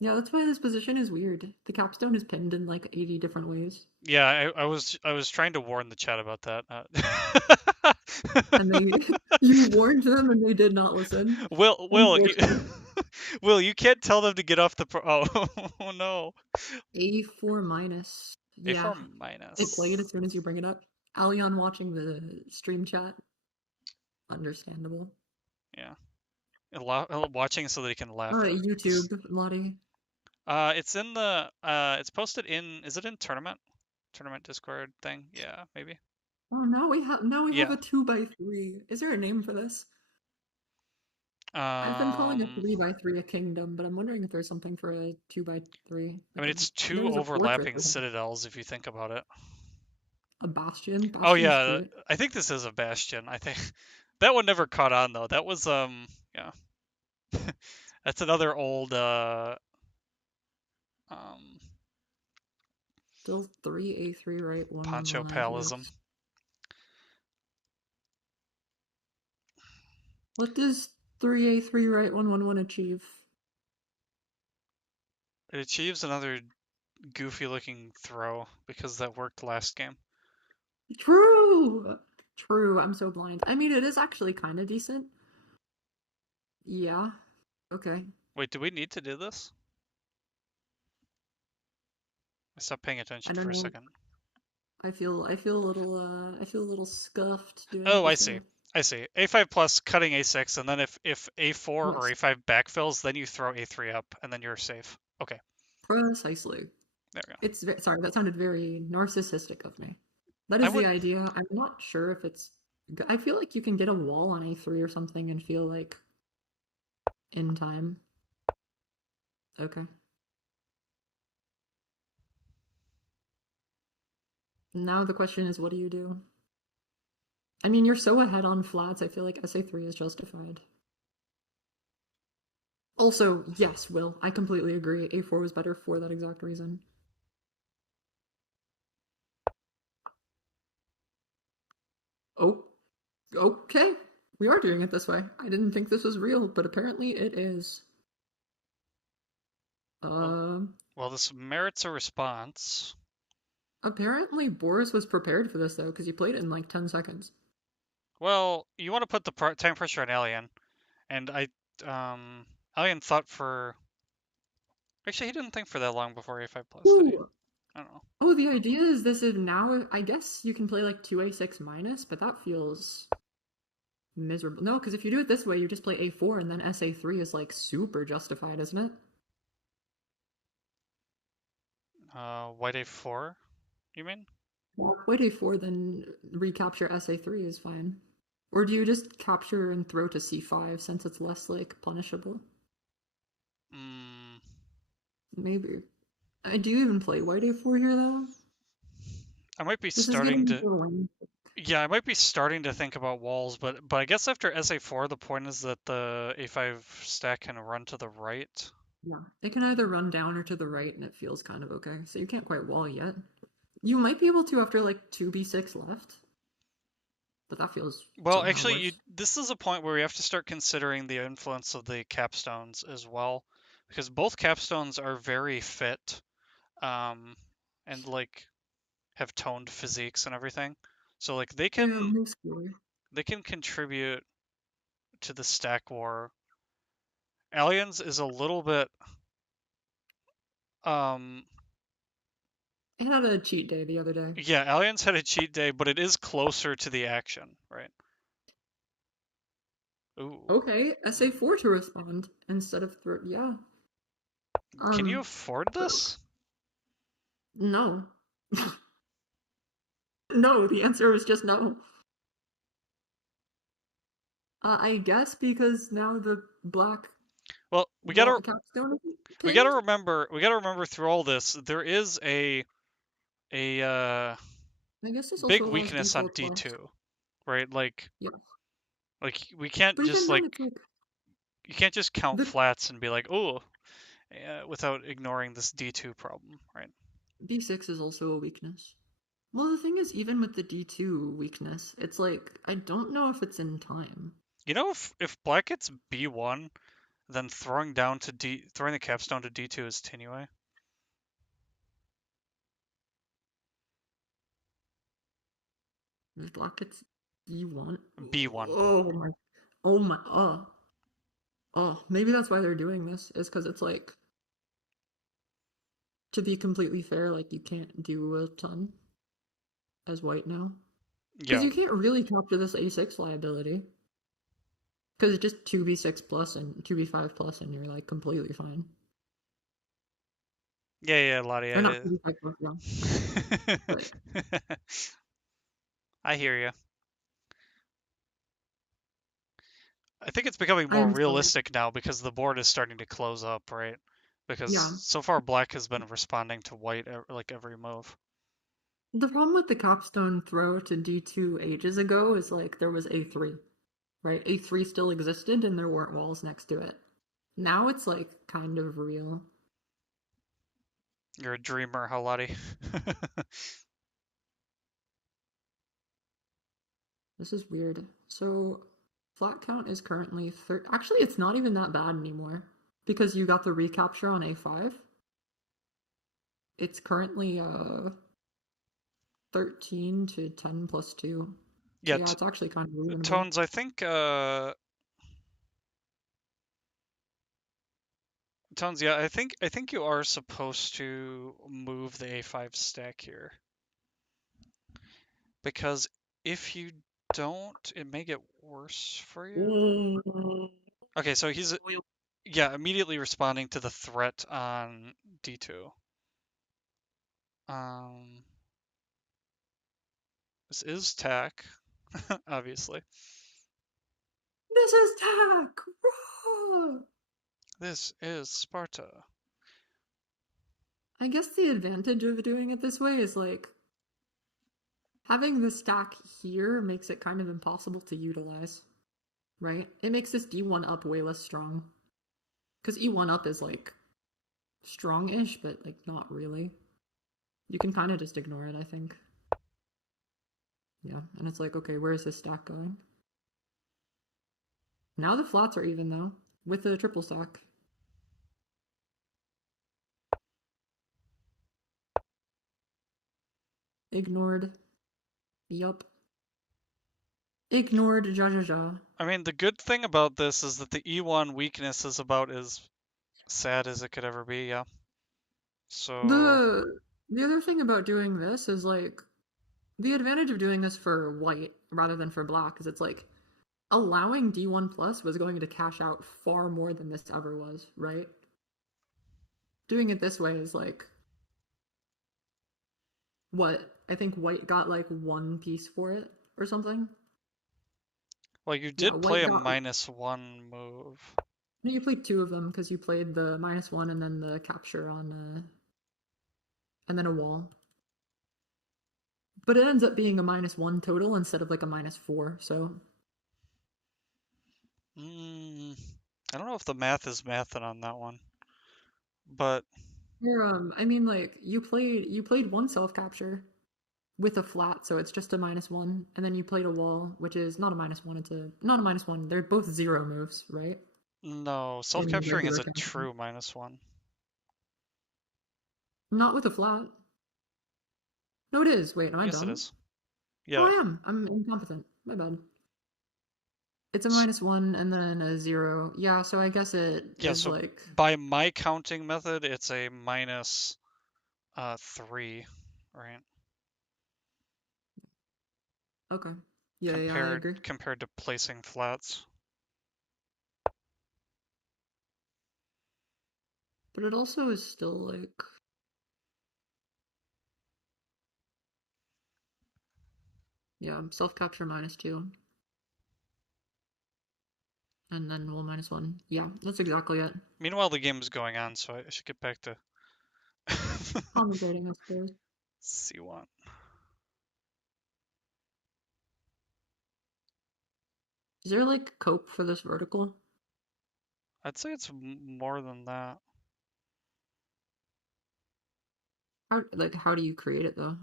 Yeah, that's why this position is weird. The capstone is pinned in like 80 different ways. Yeah, I was trying to warn the chat about that. And they you warned them and they did not listen. Will, Unfortunately. Will, you can't tell them to get off the oh no. A4 minus. A4 Yeah. It played minus. as soon as you bring it up. Alion watching the stream chat. Understandable. Yeah. Watching so that he can laugh at YouTube, this. Lottie. It's in the it's posted in, is it in tournament Discord thing? Yeah, maybe. Oh, now we have Yeah. a 2x3. Is there a name for this? I've been calling a Um 3x3 a kingdom, but I'm wondering if there's something for a 2x3. I Like mean it's there two was a fortress overlapping or something. citadels if you think about it. A bastion. Oh Bastions yeah, great. I think this is a bastion. I think that one never caught on though. That was yeah. That's another old um Still 3a3 right, 111 Poncho Palism. ideas. What does 3a3 right, 111 achieve? It achieves another goofy looking throw because that worked last game. True! True, I'm so blind. I mean, it is actually kind of decent. Yeah. Okay. Wait, do we need to do this? I stopped paying I attention don't for a know. second. I feel a little scuffed doing it Oh, I this see. way. I see. A5 plus cutting A6, and then if A4 or Yes, A5 backfills, then you throw A3 up, and then you're safe. Okay, precisely. there we go. Sorry, that sounded very narcissistic of me. That I is the would. idea. I'm not sure if it's. I feel like you can get a wall on A3 or something and feel like in time. Okay. Now the question is, what do you do? I mean, you're so ahead on flats, I feel like SA3 is justified. Also, yes, Will, I completely agree. A4 was better for that exact reason. Oh, okay. We are doing it this way. I didn't think this was real, but apparently it is. Well, Um, well, this merits a response. Apparently Boris was prepared for this though, because he played it in like 10 seconds. Well, you want to put the time pressure on Alien, and Alien thought for. Actually, he didn't think for that long before A5 plus, did he? Ooh. I don't know. Oh, the idea is this is now, I guess you can play like 2A6 minus, but that feels miserable. No, because if you do it this way, you just play A4 and then SA3 is like super justified, isn't it? White A4, you mean? Well, wait A4, then recapture SA3 is fine. Or do you just capture and throw to C5 since it's less like punishable? Mm, Maybe. Do you even play white A4 here though? I might be This is starting getting to. into a lane. Yeah, I might be starting to think about walls, but I guess after SA4, the point is that the A5 stack can run to the right. Yeah. It can either run down or to the right and it feels kind of okay. So you can't quite wall yet. You might be able to after like 2B6 left, but that feels Well, somehow actually, worse. this is a point where we have to start considering the influence of the capstones as well, because both capstones are very fit, um, and like have toned physiques and everything. So like Yeah, no score. they can contribute to the stack war. Aliens is a little bit um It had a cheat day the other day. yeah, Aliens had a cheat day, but it is closer to the action, right? Ooh. Okay, SA4 to respond instead of throw. Yeah. Can you Um, afford this? no. No, the answer was just no. I guess because now the black Well, wall capstone is we gotta pinned. remember through all this, there is a I guess this big also allows weakness on D4 plus. D2, right? Yeah. We can't But even just then, like it's like you can't just count the flats and be like, oh, without ignoring this D2 problem, right? D6 is also a weakness. Well, the thing is, even with the D2 weakness, it's like, I don't know if it's in time. You know, if black gets B1, then throwing the capstone to D2 is Tinue. If black gets D1. B1. Oh my. Oh my. Oh. Maybe that's why they're doing this, is because it's like, to be completely fair, like, you can't do a ton as white now. Because Yeah. you can't really capture this A6 liability. Because it's just 2B6 plus and 2B5 plus, and you're like completely fine. Yeah, Lottie. Or not 2B5 plus, yeah. But I hear you. I think it's becoming I more am sorry. realistic now because the board is starting to close up, right? Because Yeah. so far black has been responding to white like every move. The problem with the capstone throw to D2 ages ago is like there was A3, right? A3 still existed and there weren't walls next to it. Now it's like kind of real. You're a dreamer, Halati. This is weird. So flat count is currently actually it's not even that bad anymore because you got the recapture on A5. It's currently 13 to 10 plus 2. So Yeah, yeah, it's actually kind of reasonable. Tones, I think Tones, yeah, I think you are supposed to move the A5 stack here. Because if you don't, it may get worse for you. Mm. Okay, so he's yeah, immediately responding to the threat on D2. Um this is tack, obviously. This is tech! This is Sparta. I guess the advantage of doing it this way is like having the stack here makes it kind of impossible to utilize, right? It makes this D1 up way less strong. Because E1 up is like strong-ish, but like not really. You can kind of just ignore it, I think. Yeah, and it's like, okay, where is this stack going? Now the flats are even though, with the triple stack. Ignored. Yup. Ignored ja. I mean, the good thing about this is that the E1 weakness is about as sad as it could ever be, yeah. So, The other thing about doing this is like the advantage of doing this for white rather than for black is it's like allowing D1 plus was going to cash out far more than this ever was, right? Doing it this way is like what? I think white got like one piece for it or something. well, you Yeah, did play white a got. -1 move. No, you played two of them because you played the -1 and then the capture on and then a wall. But it ends up being a -1 total instead of like a -4. So I don't know if the math is mathing on that one, but here, I mean, like you played one self capture with a flat, so it's just a -1, and then you played a wall, which is not a -1. It's a not a -1. They're both zero moves, right? no, In self-capturing is regular a capture, true -1. not with a flat. No, it is. Wait, am I Yes, it dumb? is. Oh, Yeah. I am. I'm incompetent. My bad. It's a S- -1 and then a 0. Yeah, so I guess it Yeah, is so like by my counting method, it's a -3, right? okay. Yeah, I Compared agree. compared to placing flats. But it also is still like yeah, self capture -2. And then roll -1. Yeah, that's exactly it. Meanwhile, the game is going on, so I should get back to Commentating, I suppose. C1. Is there like cope for this vertical? I'd say it's more than that. How do you create it though?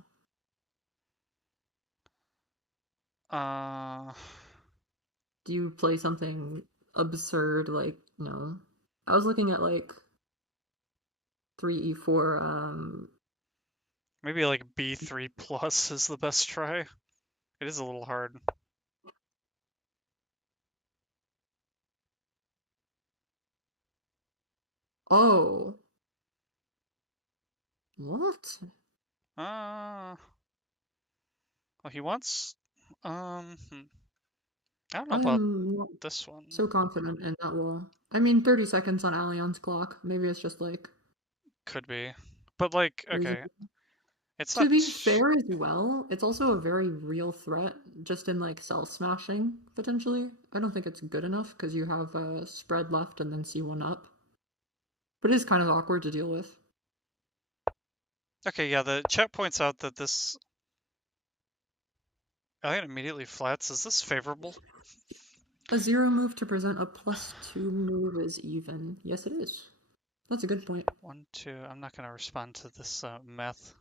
Uh, Do you play something absurd like no? I was looking at like 3E4 maybe like B3 plus is the best try. It is a little hard. oh. What? Uh, well, he wants. Hmm. I don't know I about am not this one. so confident in that wall. I mean 30 seconds on Alion's clock. Maybe it's just like Could be, but like, crazy. okay, it's To not. be fair as well, it's also a very real threat just in like cell smashing potentially. I don't think it's good enough because you have spread left and then C1 up. But it is kind of awkward to deal with. Okay, yeah. The chat points out that this. Alien immediately flats. Is this favorable? A 0 move to present a +2 move is even. Yes, it is. That's a good point. 1, 2. I'm not gonna respond to this math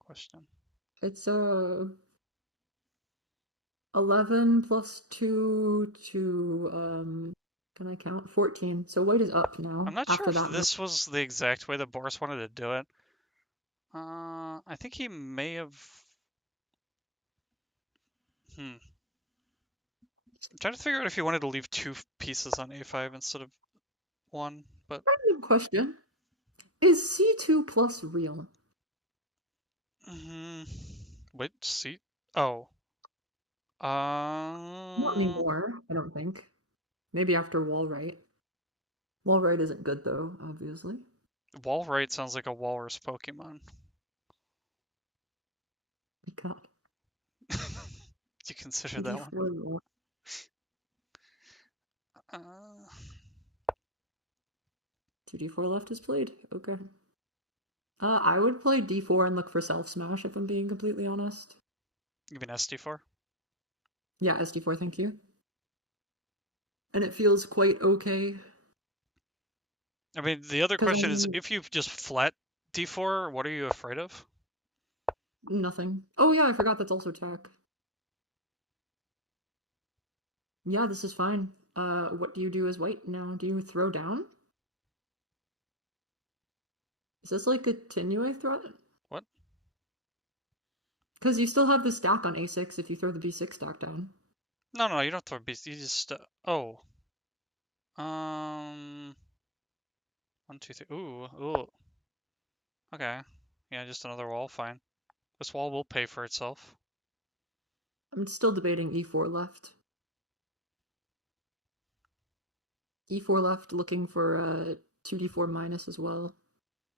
question. It's 11 +2 to can I count? 14. So white is up now I'm not sure after if that move. this was the exact way that Boris wanted to do it. I think he may have. Hmm. I'm trying to figure out if he wanted to leave two pieces on A5 instead of one, but Random question. Is C2 plus real? mm, wait, see. Oh, Not anymore, I don't think. Maybe after wall right. Wall right isn't good though, obviously. Walrite sounds like a walrus Pokemon. My god. You consider that one? 2D4 wall. Uh, 2D4 left is played. Okay. I would play d4 and look for self smash if I'm being completely honest. You mean SD4? Yeah, sd4, thank you. And it feels quite okay. I mean, the other Because question is, I'm if you just flat D4, what are you afraid of? nothing. Oh yeah, I forgot that's also attack. Yeah, this is fine. What do you do as white now? Do you throw down? Is this like a Tinue threat? What? Because you still have the stack on a6 if you throw the b6 stack down. No, you don't throw beast. You just oh. Um, 1, 2, 3. Ooh. Okay. Yeah, just another wall. Fine. This wall will pay for itself. I'm still debating e4 left. e4 left, looking for 2d4 minus as well.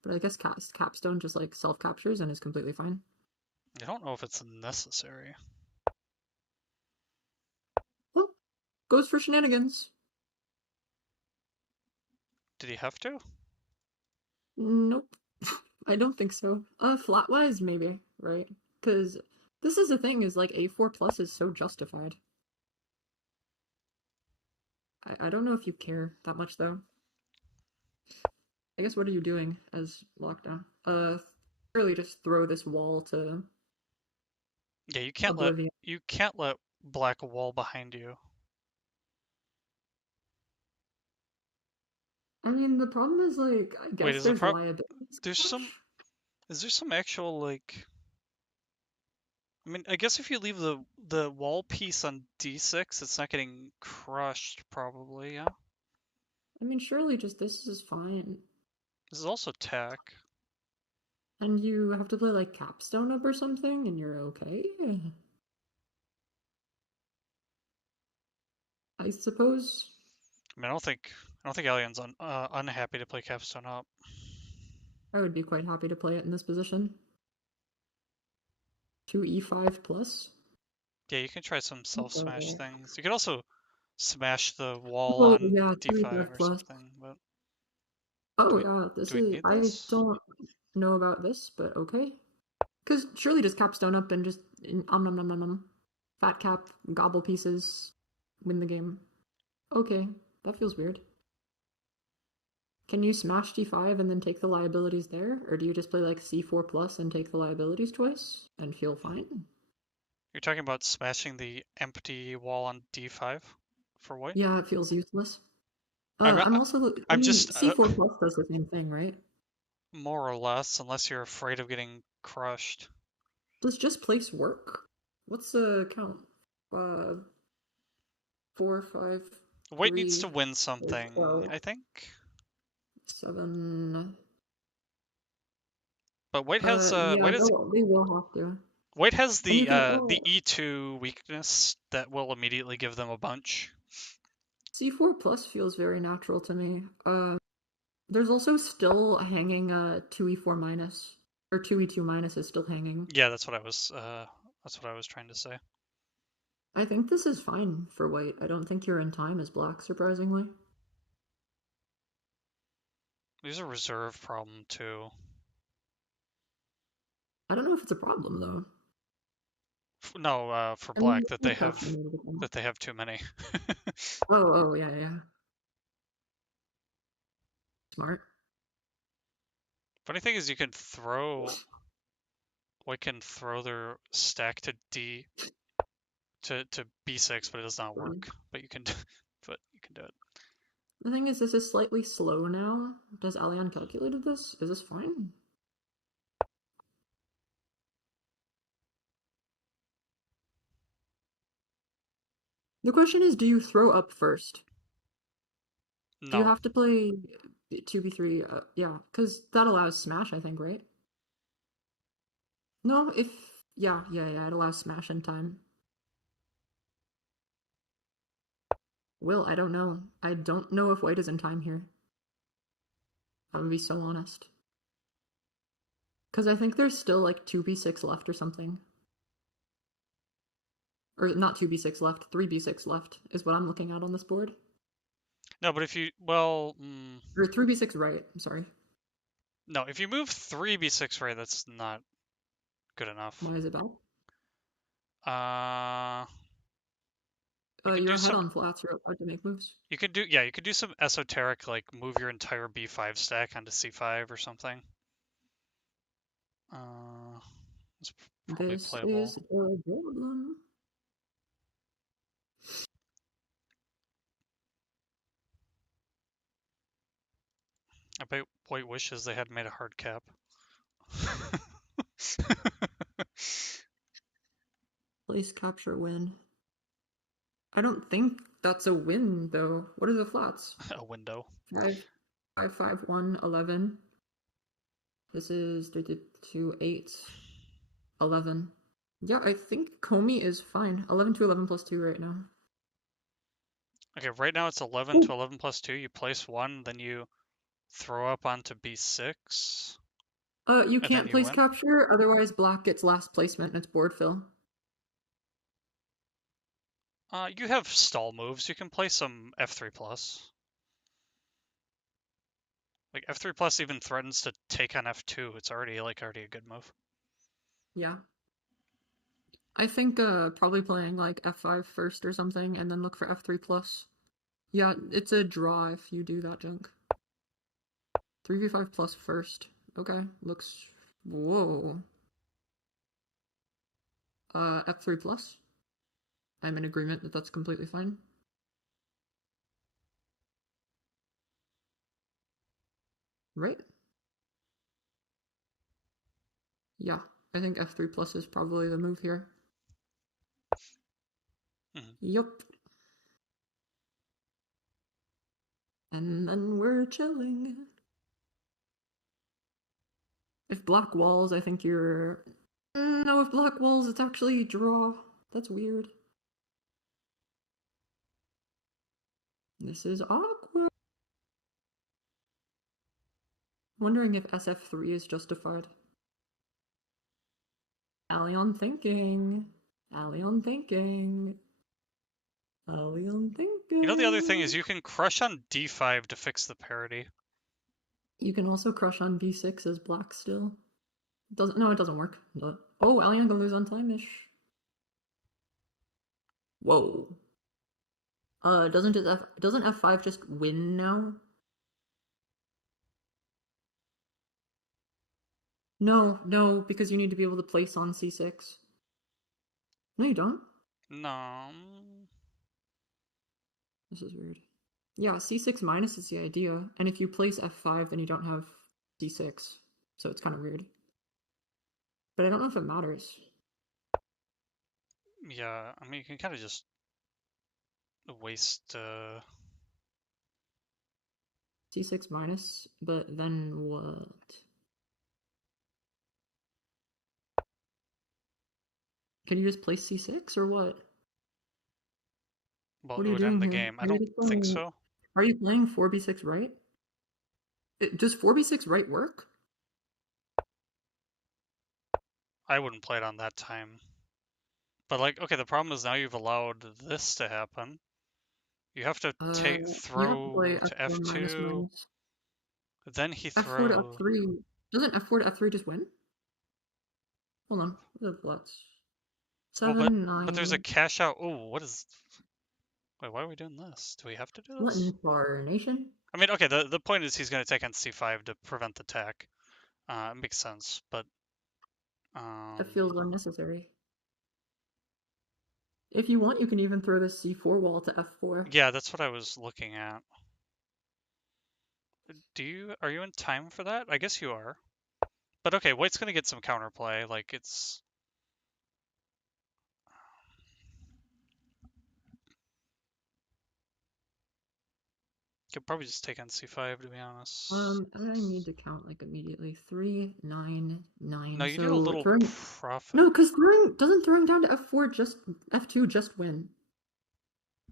But I guess capstone just like self captures and is completely fine. I don't know if it's necessary. Well, goes for shenanigans. Did he have to? Nope. I don't think so. Flatwise, maybe, right? Because this is the thing, is like a4 plus is so justified. I don't know if you care that much though. I guess what are you doing as lockdown? Really just throw this wall to Yeah, oblivion. you can't let black wall behind you. I mean, the problem is like I Wait, guess is the there's prop? liabilities. There's some. Is there some actual like? I mean, I guess if you leave the wall piece on D6, it's not getting crushed, probably. Yeah. I mean, surely just this is fine. This is also tech. And you have to play like capstone up or something, and you're okay. I suppose. I mean, I don't think Alion's unhappy to play Capstone up. I would be quite happy to play it in this position. 2e5 plus. Yeah, you can try some self smash things. You could also smash the wall Oh on yeah, D5 2e5 or plus. something. But do Oh we yeah, this do we is. need I this? don't know about this, but okay. Because surely just capstone up and just nom nom nom nom. Fat cap, gobble pieces, win the game. Okay, that feels weird. Can you smash d5 and then take the liabilities there? Or do you just play like c4 plus and take the liabilities twice and feel fine? You're talking about smashing the empty wall on D5 for white? Yeah, it feels useless. I'm not, I'm also. I I'm mean, just c4 plus does the same thing, right? more or less, unless you're afraid of getting crushed. Does just place work? What's the count? Uh, 4, 5, White needs to 3, win something, 12, I think. 7. But Yeah, they will have to. White has And you can. the Oh, E2 weakness that will immediately give them a bunch. c4 plus feels very natural to me. There's also still hanging 2e4 minus. Or 2e2 minus is still hanging. Yeah, that's what I was trying to say. I think this is fine for white. I don't think you're in time as black, surprisingly. There's a reserve problem too. I don't know if it's a problem, though. No, for I mean, black that the caption made it again. they have too many. Oh, yeah, yeah. Smart. Funny thing is, White can throw their stack to D to B6, but it does not Funny. work. But you can, but you can do it. The thing is, this is slightly slow now. Does Alion calculated this? Is this fine? The question is, do you throw up first? Do you No, have to play 2v3? Yeah, because that allows smash, I think, right? No, if... Yeah, it allows smash in time. Will, I don't know. I don't know if white is in time here. I'm gonna be so honest. Because I think there's still like 2b6 left or something. Or not 2b6 left, 3b6 left is what I'm looking at on this board. no. But if you well, Or 3b6 right, I'm sorry. No, if you move 3 b6 right, that's not good enough. Why is it bad? You can do You're ahead some. on flats. You're allowed to make moves. You could do, yeah, you could do some esoteric, like move your entire b5 stack onto c5 or something. It's probably This playable. is a problem. I bet White wishes they had made a hard cap. Place capture win. I don't think that's a win though. What are the flats? A window. 5, 5, 5, 1, 11. This is 3, 2, 8, 11. Yeah, I think Comey is fine. 11 to 11 plus 2 right now. Okay, right now it's 11 to 11 plus 2. You place 1, then you throw up onto b6. You And then can't you place win. capture, otherwise black gets last placement and it's board fill. You have stall moves. You can play some f3 plus. Like f3 plus even threatens to take on f2. It's already a good move. Yeah. I think probably playing like f5 first or something and then look for f3 plus. Yeah, it's a draw if you do that junk. 3v5 plus first. Okay, looks... Whoa. F3 plus. I'm in agreement that that's completely fine. Right? Yeah, I think F3 plus is probably the move here. Yup. And then we're chilling. If black walls, I think you're... No, if black walls, it's actually draw. That's weird. This is awkward. Wondering if SF3 is justified. Alion thinking. Alion thinking. Alion thinking. You know, the other thing is you can crush on d5 to fix the parity. You can also crush on b6 as black still. No, it doesn't work. But, oh, Alion gonna lose on time-ish. Whoa. Doesn't F5 just win now? No, because you need to be able to place on c6. No, you don't. No. This is weird. Yeah, c6 minus is the idea, and if you place f5, then you don't have c6, so it's kind of weird. But I don't know if it matters. Yeah, I mean, you can kind of just waste... c6 minus, but then what? Can you just place c6 or what? Well, What it are you would end doing the here? game. I don't think so. Are you playing 4b6 right? Does 4b6 right work? I wouldn't play it on that time. But, like, okay, the problem is now you've allowed this to happen. You have to You have to play throw to f4 minus f2. minus. Then he F4 to throws... f3. Doesn't f4 to f3 just win? Hold on. Let's. Well, 7, but there's a 9. cash out. Oh, what is... Wait, why are we doing this? Do we have to do What this? incarnation? I mean, okay, the point is he's going to take on c5 to prevent the attack. It makes sense, but... That feels unnecessary. If you want, you can even throw this c4 wall to f4. Yeah, that's what I was looking at. Are you in time for that? I guess you are. But okay, White's gonna get some counterplay. Like it's... Could probably just take on c5 to be honest. I need to count like immediately. 3, 9, 9. No, you so get a little throwing... profit. No, because doesn't throwing down to f4 just f2 just win?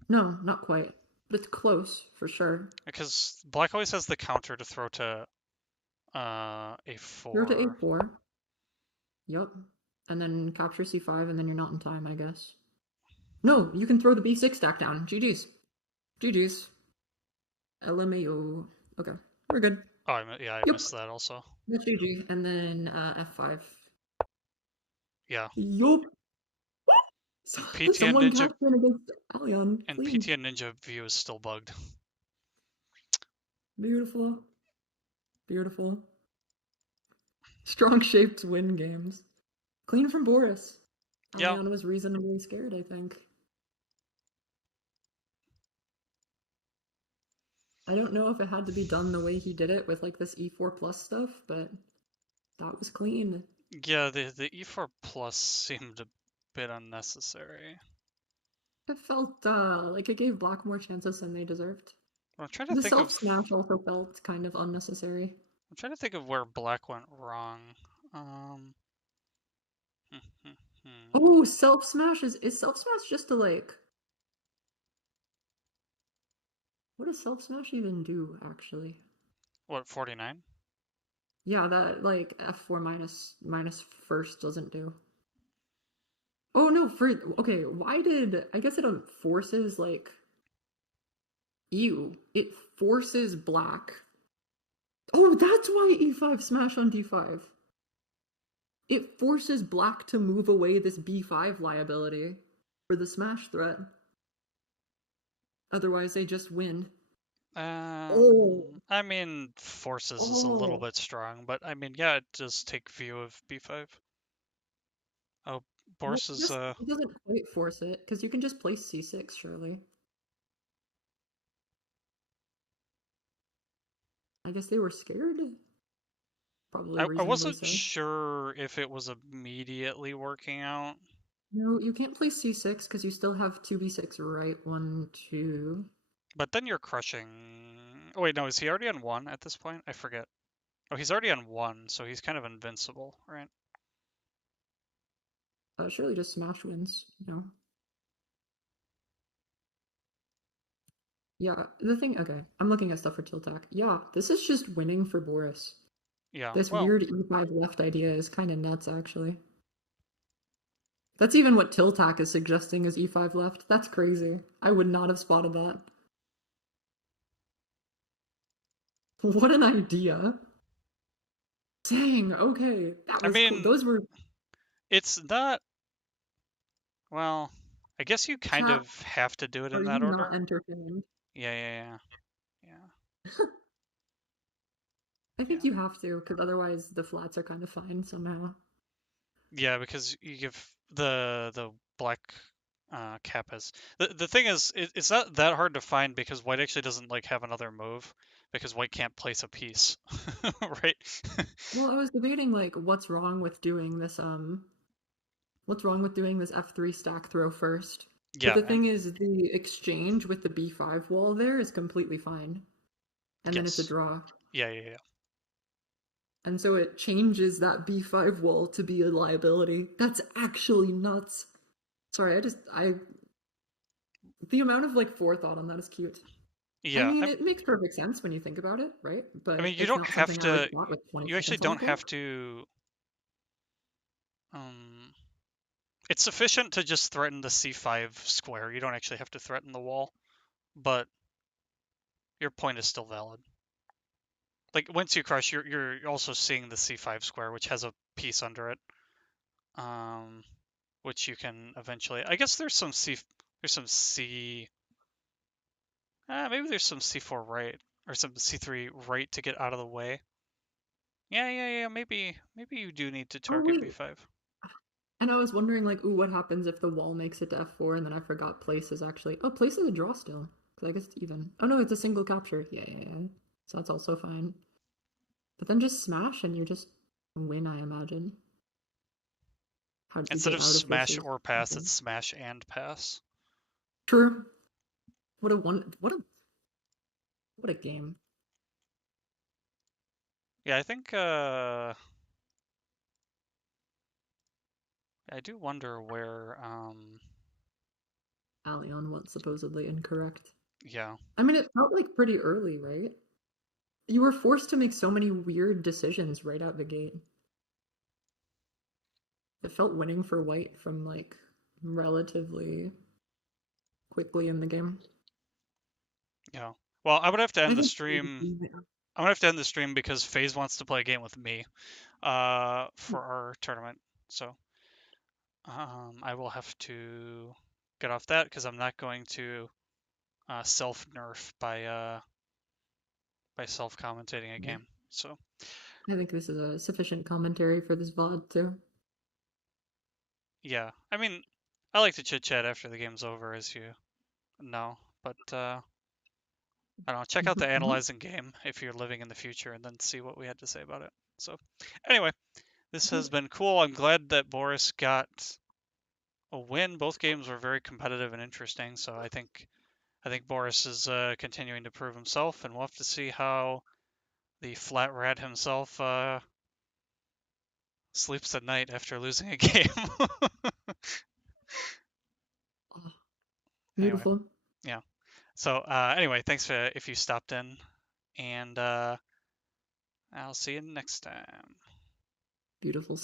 No, not quite. But it's close for sure. Because Black always has the counter to throw to a4. Throw to a4. Yup. And then capture c5, and then you're not in time, I guess. No, you can throw the b6 stack down. GG's. GG's. LMAO. Okay, we're good. Oh, I Yep. missed that also. That's GG. And then F5. Yeah. Yup. So, And PTN someone Ninja cashed in against Alion. and Clean. PTN Ninja view is still bugged. Beautiful. Beautiful. Strong shapes win games. Clean from Boris. Yeah. Alion was reasonably scared, I think. I don't know if it had to be done the way he did it with like this E4 plus stuff, but that was clean. Yeah, the E4 plus seemed a bit unnecessary. It felt like it gave Black more chances than they deserved. I'm trying to The think self of smash also felt kind of unnecessary. where black went wrong. Um, Oh, self smash is self smash just to like what does self smash even do actually? what, 49? Yeah, that like F4 minus first doesn't do. Oh no, for okay, why did I guess it forces like it forces black. Oh, that's why E5 smash on D5. It forces black to move away this B5 liability for the smash threat. Otherwise, they just win. Oh, I mean, forces is a little oh. bit strong, but I mean, yeah, it does take view of B5. Oh, Well, Boris is it doesn't quite force it because you can just place C6, surely. I guess they were scared. Probably I reasonably wasn't so. sure if it was immediately working out. No, you can't place C6 because you still have 2B6 right, 1, 2. But then you're crushing. Oh, wait, no, is he already on 1 at this point? I forget. Oh, he's already on 1, so he's kind of invincible, right? Surely just smash wins, you know? Yeah, the thing, okay, I'm looking at stuff for Tiltak. Yeah, this is just winning for Boris. Yeah, This well, weird E5 left idea is kind of nuts, actually. That's even what Tiltak is suggesting is E5 left. That's crazy. I would not have spotted that. What an idea. Dang, okay. That I was cool. mean, Those were it's not. Well, I guess you kind chat. of have to do it Are in you that not order. entertained? Yeah, I yeah. think you have to, because otherwise the flats are kind of fine somehow. Yeah, because you give the black cap has the thing is it's not that hard to find because white actually doesn't like have another move because white can't place a piece, right? Well, I was debating like what's wrong with doing this F3 stack throw first? But Yeah, the and thing is the exchange with the B5 wall there is completely fine. And then it's a yes, draw. yeah. And so it changes that B5 wall to be a liability. That's actually nuts. Sorry, I the amount of like forethought on that is cute. I Yeah, mean, it makes perfect sense when you think about it, right? I But mean you it's don't not have something I would to. plot with 20 You actually seconds on the don't clock. have to. Um, it's sufficient to just threaten the C5 square. You don't actually have to threaten the wall, but your point is still valid. Like once you crush, you're also seeing the C5 square, which has a piece under it, um, which you can eventually. I guess there's some C, maybe there's some C4 right or some C3 right to get out of the way. Yeah. Maybe you do need to Oh target wait, B5. and I was wondering like, ooh, what happens if the wall makes it to F4 and then I forgot place is actually place is a draw still. Because I guess it's even. Oh no, it's a single capture. Yeah. So that's also fine. But then just smash and you just win, I imagine. How do you Instead get of out of this smash is or pass, it's okay. smash and pass. True. What a game. Yeah, I think I do wonder where Alion was supposedly incorrect. yeah. I mean, it felt like pretty early, right? You were forced to make so many weird decisions right out the gate. It felt winning for white from like relatively quickly in the game. Yeah. Well, I would have to I end the think stream. I'm gonna have to end the stream because FaZe wants to play a game with me for our tournament. So I will have to get off that because I'm not going to self nerf by self commentating a Yeah. game. So I think this is a sufficient commentary for this VOD too. yeah, I mean, I like to chit chat after the game's over, as you know, but I don't know. Check out the Mhm. analyzing game if you're living in the future, and then see what we had to say about it. So anyway, this has been cool. I'm glad that Boris got a win. Both games were very competitive and interesting. So I think Boris is continuing to prove himself, and we'll have to see how the flat rat himself sleeps at night after losing a game. Oh, Anyway, beautiful. yeah. So anyway, thanks for if you stopped in, and I'll see you next time. Beautiful